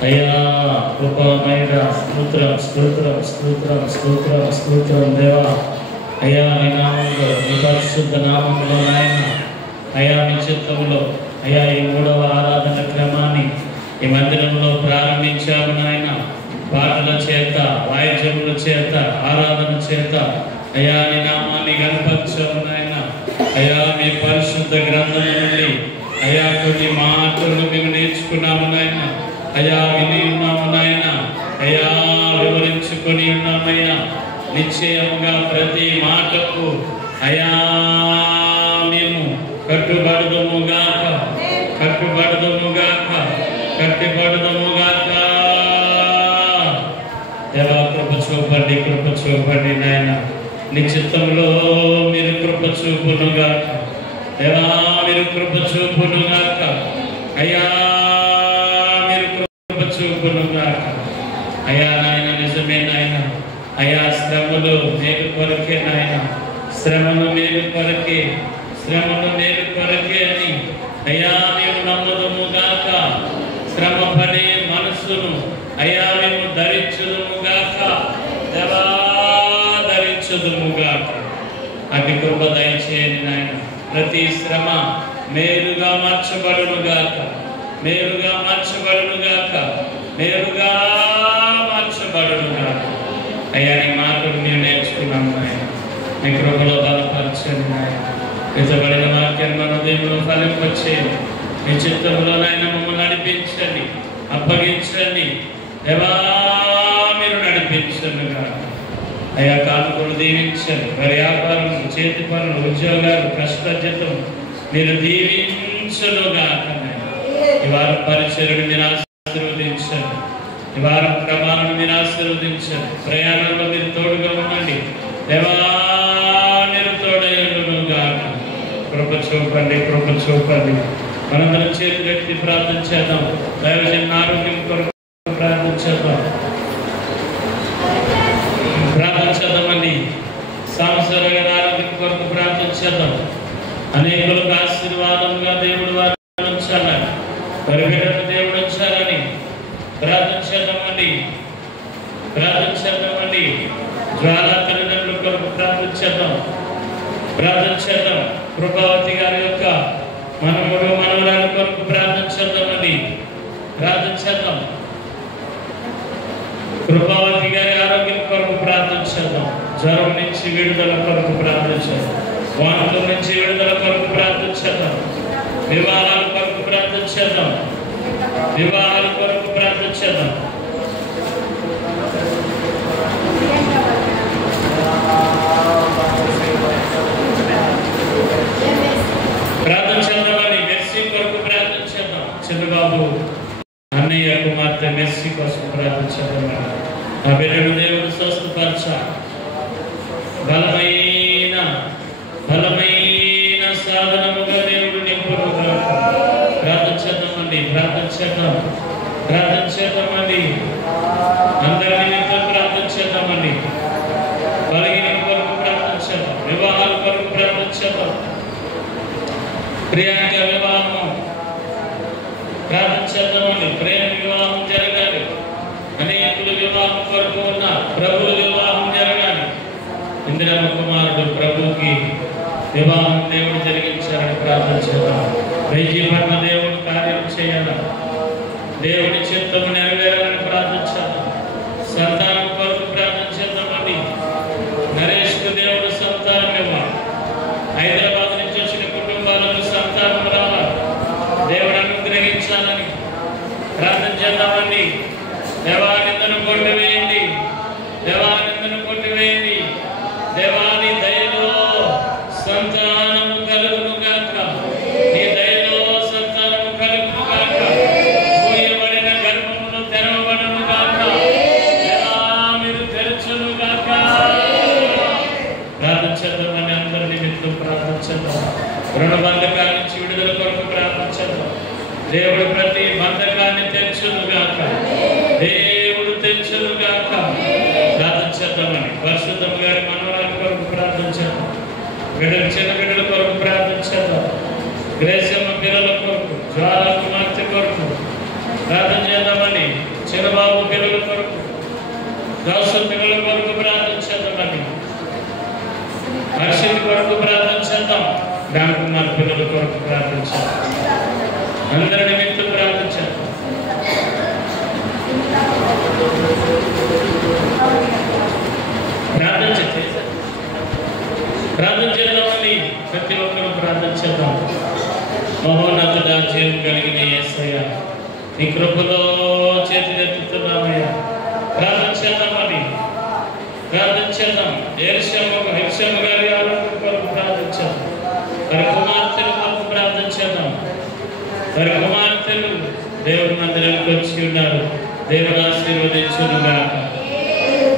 అయ్యా కృపామయుడ స్తోత్రం స్తోత్రం స్తోత్రం స్తోత్రం స్తోత్రం దేవా అయ్యా నీ నామంలో నీ పరిశుద్ధ నామంలో నాయన అయ్యా మీ చిత్తంలో అయ్యా ఈ 3వ ఆరాధన క్రమాన్ని ఈ మందిరంలో ప్రారంభించాము నాయన. పాటల చేత వాయిద్యముల చేత ఆరాధన చేత అయ్యా నీ నామాన్ని కనపరచాము నాయన. అయ్యా మీ పరిశుద్ధ గ్రంథం నుండి అయ్యా కొన్ని మాటలు మేము నేర్చుకున్నాము నాయన. అయ్యా విని ఉన్నాము నాయన. అయ్యా వివరించుకొని ఉన్నామయ్యా. నిశ్చయంగా ప్రతి మాటకు అయ్యా మేము కట్టుబడదుముగాక కట్టుబడదుముగాక కట్టుబడదుముగాక. దేవా కృప చూపండి కృప చూపండి నాయన. నీ చిత్తంలో మీరు కృప చూపునుగాక. దేవా మీరు కృప చూపునుగాక. అయ్యా మీరు కృప చూపునుగాక. అయ్యా నాయన నిజమే నాయన. అయ్యా శ్రమలు మేలు కొరకే నాయన. శ్రమలు మేలు కొరకే శ్రమలు మేలు కొరకే అని అయ్యా మేము నమ్మదుముగాక. శ్రమ పడే మనసును అయ్యా మేము ధరించుదుముగాక. దేవా ధరించుదుముగాక. అతి కృప దయచేయండి నాయన. ప్రతి శ్రమ మేలుగా మార్చబడునుగాక. మేలుగా మార్చబడునుగాక. మేలుగా మార్చబడునుగాక. అయ్యా నీ మాటలు మేము నేర్చుకున్నాము నాయన. నీ కృపలో బలపరచండి నాయన. నిజబడిన వాక్యం మన హృదయంలో ఫలింపచేయండి. నీ చిత్తంలో నాయన మమ్మల్ని నడిపించండి, అప్పగించండి. దేవా మీరు నడిపించండిగా. అయ్యా కానుకలు దీవించండి. వారి వ్యాపారం, చేతి పనులు, ఉద్యోగాలు, కష్టజీతం మీరు దీవించునుగా. ఈ వారం పరిచర్యను మీరు ఆశీర్వదించండి. ఈ వారం క్రమాలను మీరు ఆశీర్వదించండి. ప్రయాణంలో మీరు తోడుగా ఉండండి. దేవా మీరు తోడయుడునుగా. కృప చూపండి కృప చూపండి. మనందరం చేతులెత్తి ప్రార్థన చేద్దాం. దైవజన ఆరోగ్యం కొరకు ప్రార్థన చేద్దాం. ప్రార్థన చేద్దామండి. సంవత్సర ఆరోగ్యం కొరకు ప్రార్థన చేద్దాం. అనేకులకు ఆశీర్వాదంగా దేవుడు వారిని ఉంచాలని, పరిగెడను దేవుడు ఉంచాలని ప్రార్థన చేద్దామండి. ప్రార్థన చేద్దామండి. జ్వాల తల్లిదండ్రుల కొరకు ప్రార్థన చేద్దాం. ప్రార్థన చేద్దాం. కృపావతి గారి యొక్క మనముడు మనవరాల కొరకు ప్రార్థన చేద్దామండి. ప్రార్థన చేద్దాం. కృపావతి గారి ఆరోగ్యం కొరకు ప్రార్థన చేద్దాం. జ్వరం నుంచి విడుదల కొరకు ప్రార్థన చేద్దాం. వానల నుంచి విడుదల కొరకు ప్రార్థన చేద్దాం. వివాహాల కొరకు ప్రార్థన చేద్దాం. వివాహాల కొరకు ప్రార్థన చేద్దాం. ప్రార్థన చేద్దామని మెర్సీ కొరకు ప్రార్థన చేద్దాం. చంద్రబాబు అన్నయ్య కుమార్తె మెర్సీ కోసం ప్రార్థన చేద్దాం. ఆ బిడ్డను దేవుడు స్వస్థపరచ బలమైన బలమైన సాధనముగా దేవుడు నింపునుగా. ప్రార్థన చేద్దామండి. ప్రార్థన చేద్దాం. ప్రార్థన చేద్దామండి. అందరి నిమిత్తం ప్రార్థన చేద్దామండి. బలహీన కొరకు ప్రార్థన చేద్దాం. వివాహాల కొరకు ప్రార్థన చేద్దాం. ప్రియాంక వివాహం ప్రార్థన చేద్దామండి. ప్రేమ వివాహం జరగాలి. అనేకులు వివాహం కొరకు ఉన్న ప్రభుల వివాహం జరగాలి. ఇందిరమ్మ కుమారుడు ప్రభుకి వివాహం దేవుడు జరిగించాలని ప్రార్థన చేద్దాం. వైద్యపరమ దేవుడు కార్యం చేయాలి. దేవుని చిత్తము నెరవేరాలని ప్రార్థన చేద్దాం. సంతానం కొరకు ప్రార్థన చేద్దామండి. నరేష్కు దేవుడు సంతానం ఇవ్వాలి. హైదరాబాద్ నుంచి వచ్చిన కుటుంబాలకు సంతానం రావాలి. దేవుడు అనుగ్రహించాలని ప్రార్థన చేద్దామండి. దేవానందను కొట్టివేయండి. దేవానందను కొట్టివేయండి. దేవాని దయలో సంతానము కలుగునుగాక. నీ దయలో సంతానము కలుగునుగాక. మూయబడిన గర్భమును తెరవబడునుగాక. దేవా మీరు తెరచునుగాక. ప్రార్థన చేద్దామని అందరి నిమిత్తం ప్రార్థన చేద్దాం. రుణ బంధకాల నుంచి విడుదల కొరకు ప్రార్థన చేద్దాం. దేవుడు ప్రతి బంధకాన్ని తెచ్చునుగాక. దేవుడు తెచ్చునుగాక. ప్రార్థన చేద్దామని పరిశుద్ధం గారి మనవరాల కొరకు ప్రార్థన బిడ్డలు చిన్న బిడ్డల కొరకు ప్రార్థించేద్దాం. గ్రేసమ్మ పిల్లల కొరకు, జ్వాల కుమార్తె కొరకు ప్రార్థన చేద్దామని, చిన్నబాబు పిల్లల కొరకు, దోస పిల్లల కొరకు ప్రార్థించేద్దామని, హర్షిత్ కొరకు ప్రార్థించేద్దాం. రామకుమార్ పిల్లల కొరకు ప్రార్థించేద్దాం. అందరి నిమిత్తం ప్రార్థించేద్దాం. ప్రార్థన చేద్దామని ప్రతి ఒక్కరూ ప్రార్థన చేద్దాం. మహోన్నతుడా, జీవం కలిగిన యేసయ్య, నీ కృపలో చేతులెత్తుతున్నామయ్యా. ప్రార్థన చేద్దామని ప్రార్థన చేద్దాం. హెక్షమ్మ గారి ఆరోగ్యం కొరకు ప్రార్థించాం. వారి కుమార్తెల కొరకు ప్రార్థన చేద్దాం. వారి కుమార్తెలు దేవుని మందిరానికి వచ్చి ఉన్నారు. దేవుని ఆశీర్వదించునుగాక.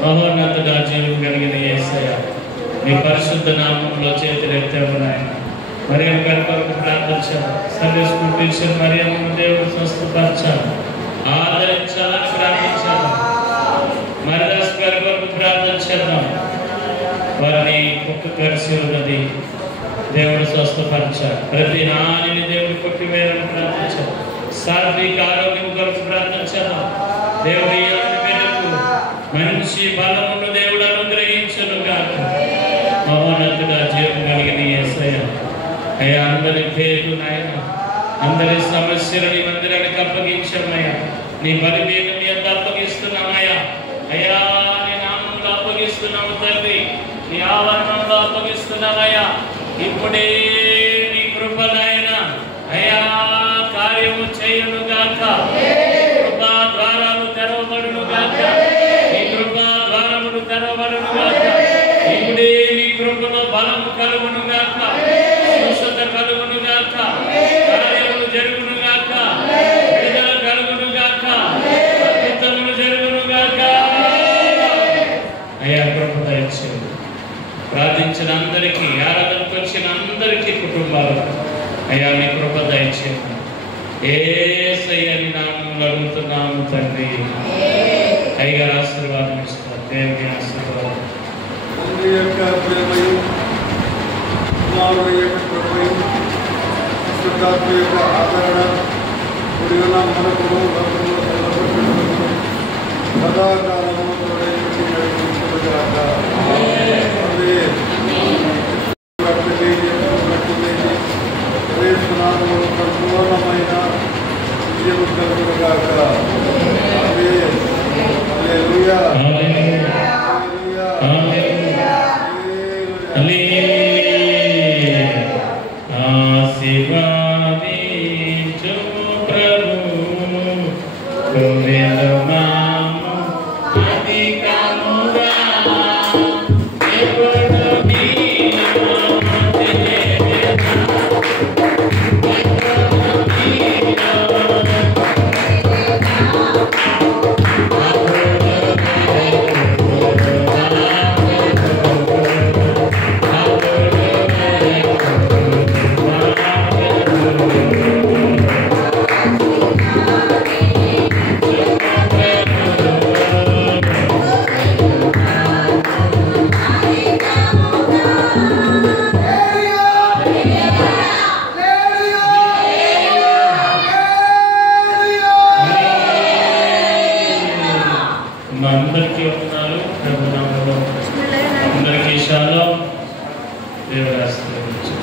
మహోన్నతుడా, జీవం కలిగిన యేసయ్య, నీ పరిశుద్ధ నామంలో చేతులెత్తాము నాయన. మరియమ్మ గారి కొరకు ప్రార్థించాలి. సండే స్కూల్ టీచర్ మరియమ్మను దేవుడు స్వస్థపరచాలి, ఆదరించాలని ప్రార్థించాలి. మరిదాస్ గారి కొరకు ప్రార్థించేద్దాం. వారిని కుక్క కరిసి ఉన్నది, దేవుడు స్వస్థపరచాలి. ప్రతి నానిని దేవుడు కొట్టివేయాలని ప్రార్థించాలి. సాత్విక ఆరోగ్యం కొరకు ప్రార్థించాలి. దేవుడు ఈ బిడ్డకు మంచి బలమును దేవుడు అనుగ్రహించును గాక. మహోన్నతుడా, జీవం కలిగిన యేసయ్య, అయ్యా అందరి పేరు నాయన, అందరి సమస్యలు నీ మందిరానికి అప్పగించామయ్యా. నీ బలిపీఠం నీ అంతా అప్పగిస్తున్నామయ్యా. అయ్యా, నీ నామంలో అప్పగిస్తున్నాము తండ్రి, నీ ఆవరణంలో అప్పగిస్తున్నామయ్యా. ఇప్పుడే నీ కృప నాయన అయ్యా కార్యము చేయును గాక. కృపా ద్వారాలు తెరవబడును గాక. నీ కృపా ద్వారములు తెరవబడును గాక. ఇప్పుడే నీ కృపలో బలము కలుగును గాక, స్వస్థత కలుగును గాక, కార్యములు జరుగును గాక, విడుదల కలుగును గాక, అద్భుతములు జరుగును గాక. అయ్యా కృప దయచేయండి. ప్రార్థించిన అందరికీ, ఆరాధనకు వచ్చిన అందరికీ కుటుంబాలకు అయ్యా నీ కృప దయచేయండి. యేసయ్య నీ నామములో అడుగుతున్నాము తండ్రి. అయ్యగారు ఆశీర్వాదం ఇస్తారు. దేవుని ఆశీర్వాదం. తండ్రి యొక్క ప్రేమయు, కుమారుని యొక్క కృపయు, పరిశుద్ధాత్మ యొక్క ఆదరణ కూడి ఉన్న మనకును సదాకాలము తోడైనట్టు నడిపించుగాక. సంపూర్ణమైన విజయం కలుగుగాక. హల్లెలూయా. ఆశీర్వాదించు ప్రభు, గోవిందనామము అధికముగా ఎప్పుడు నీ అందరికీ ఉన్నారు. అందరికీ షాలో దేవుడు ఆశీర్వదించు.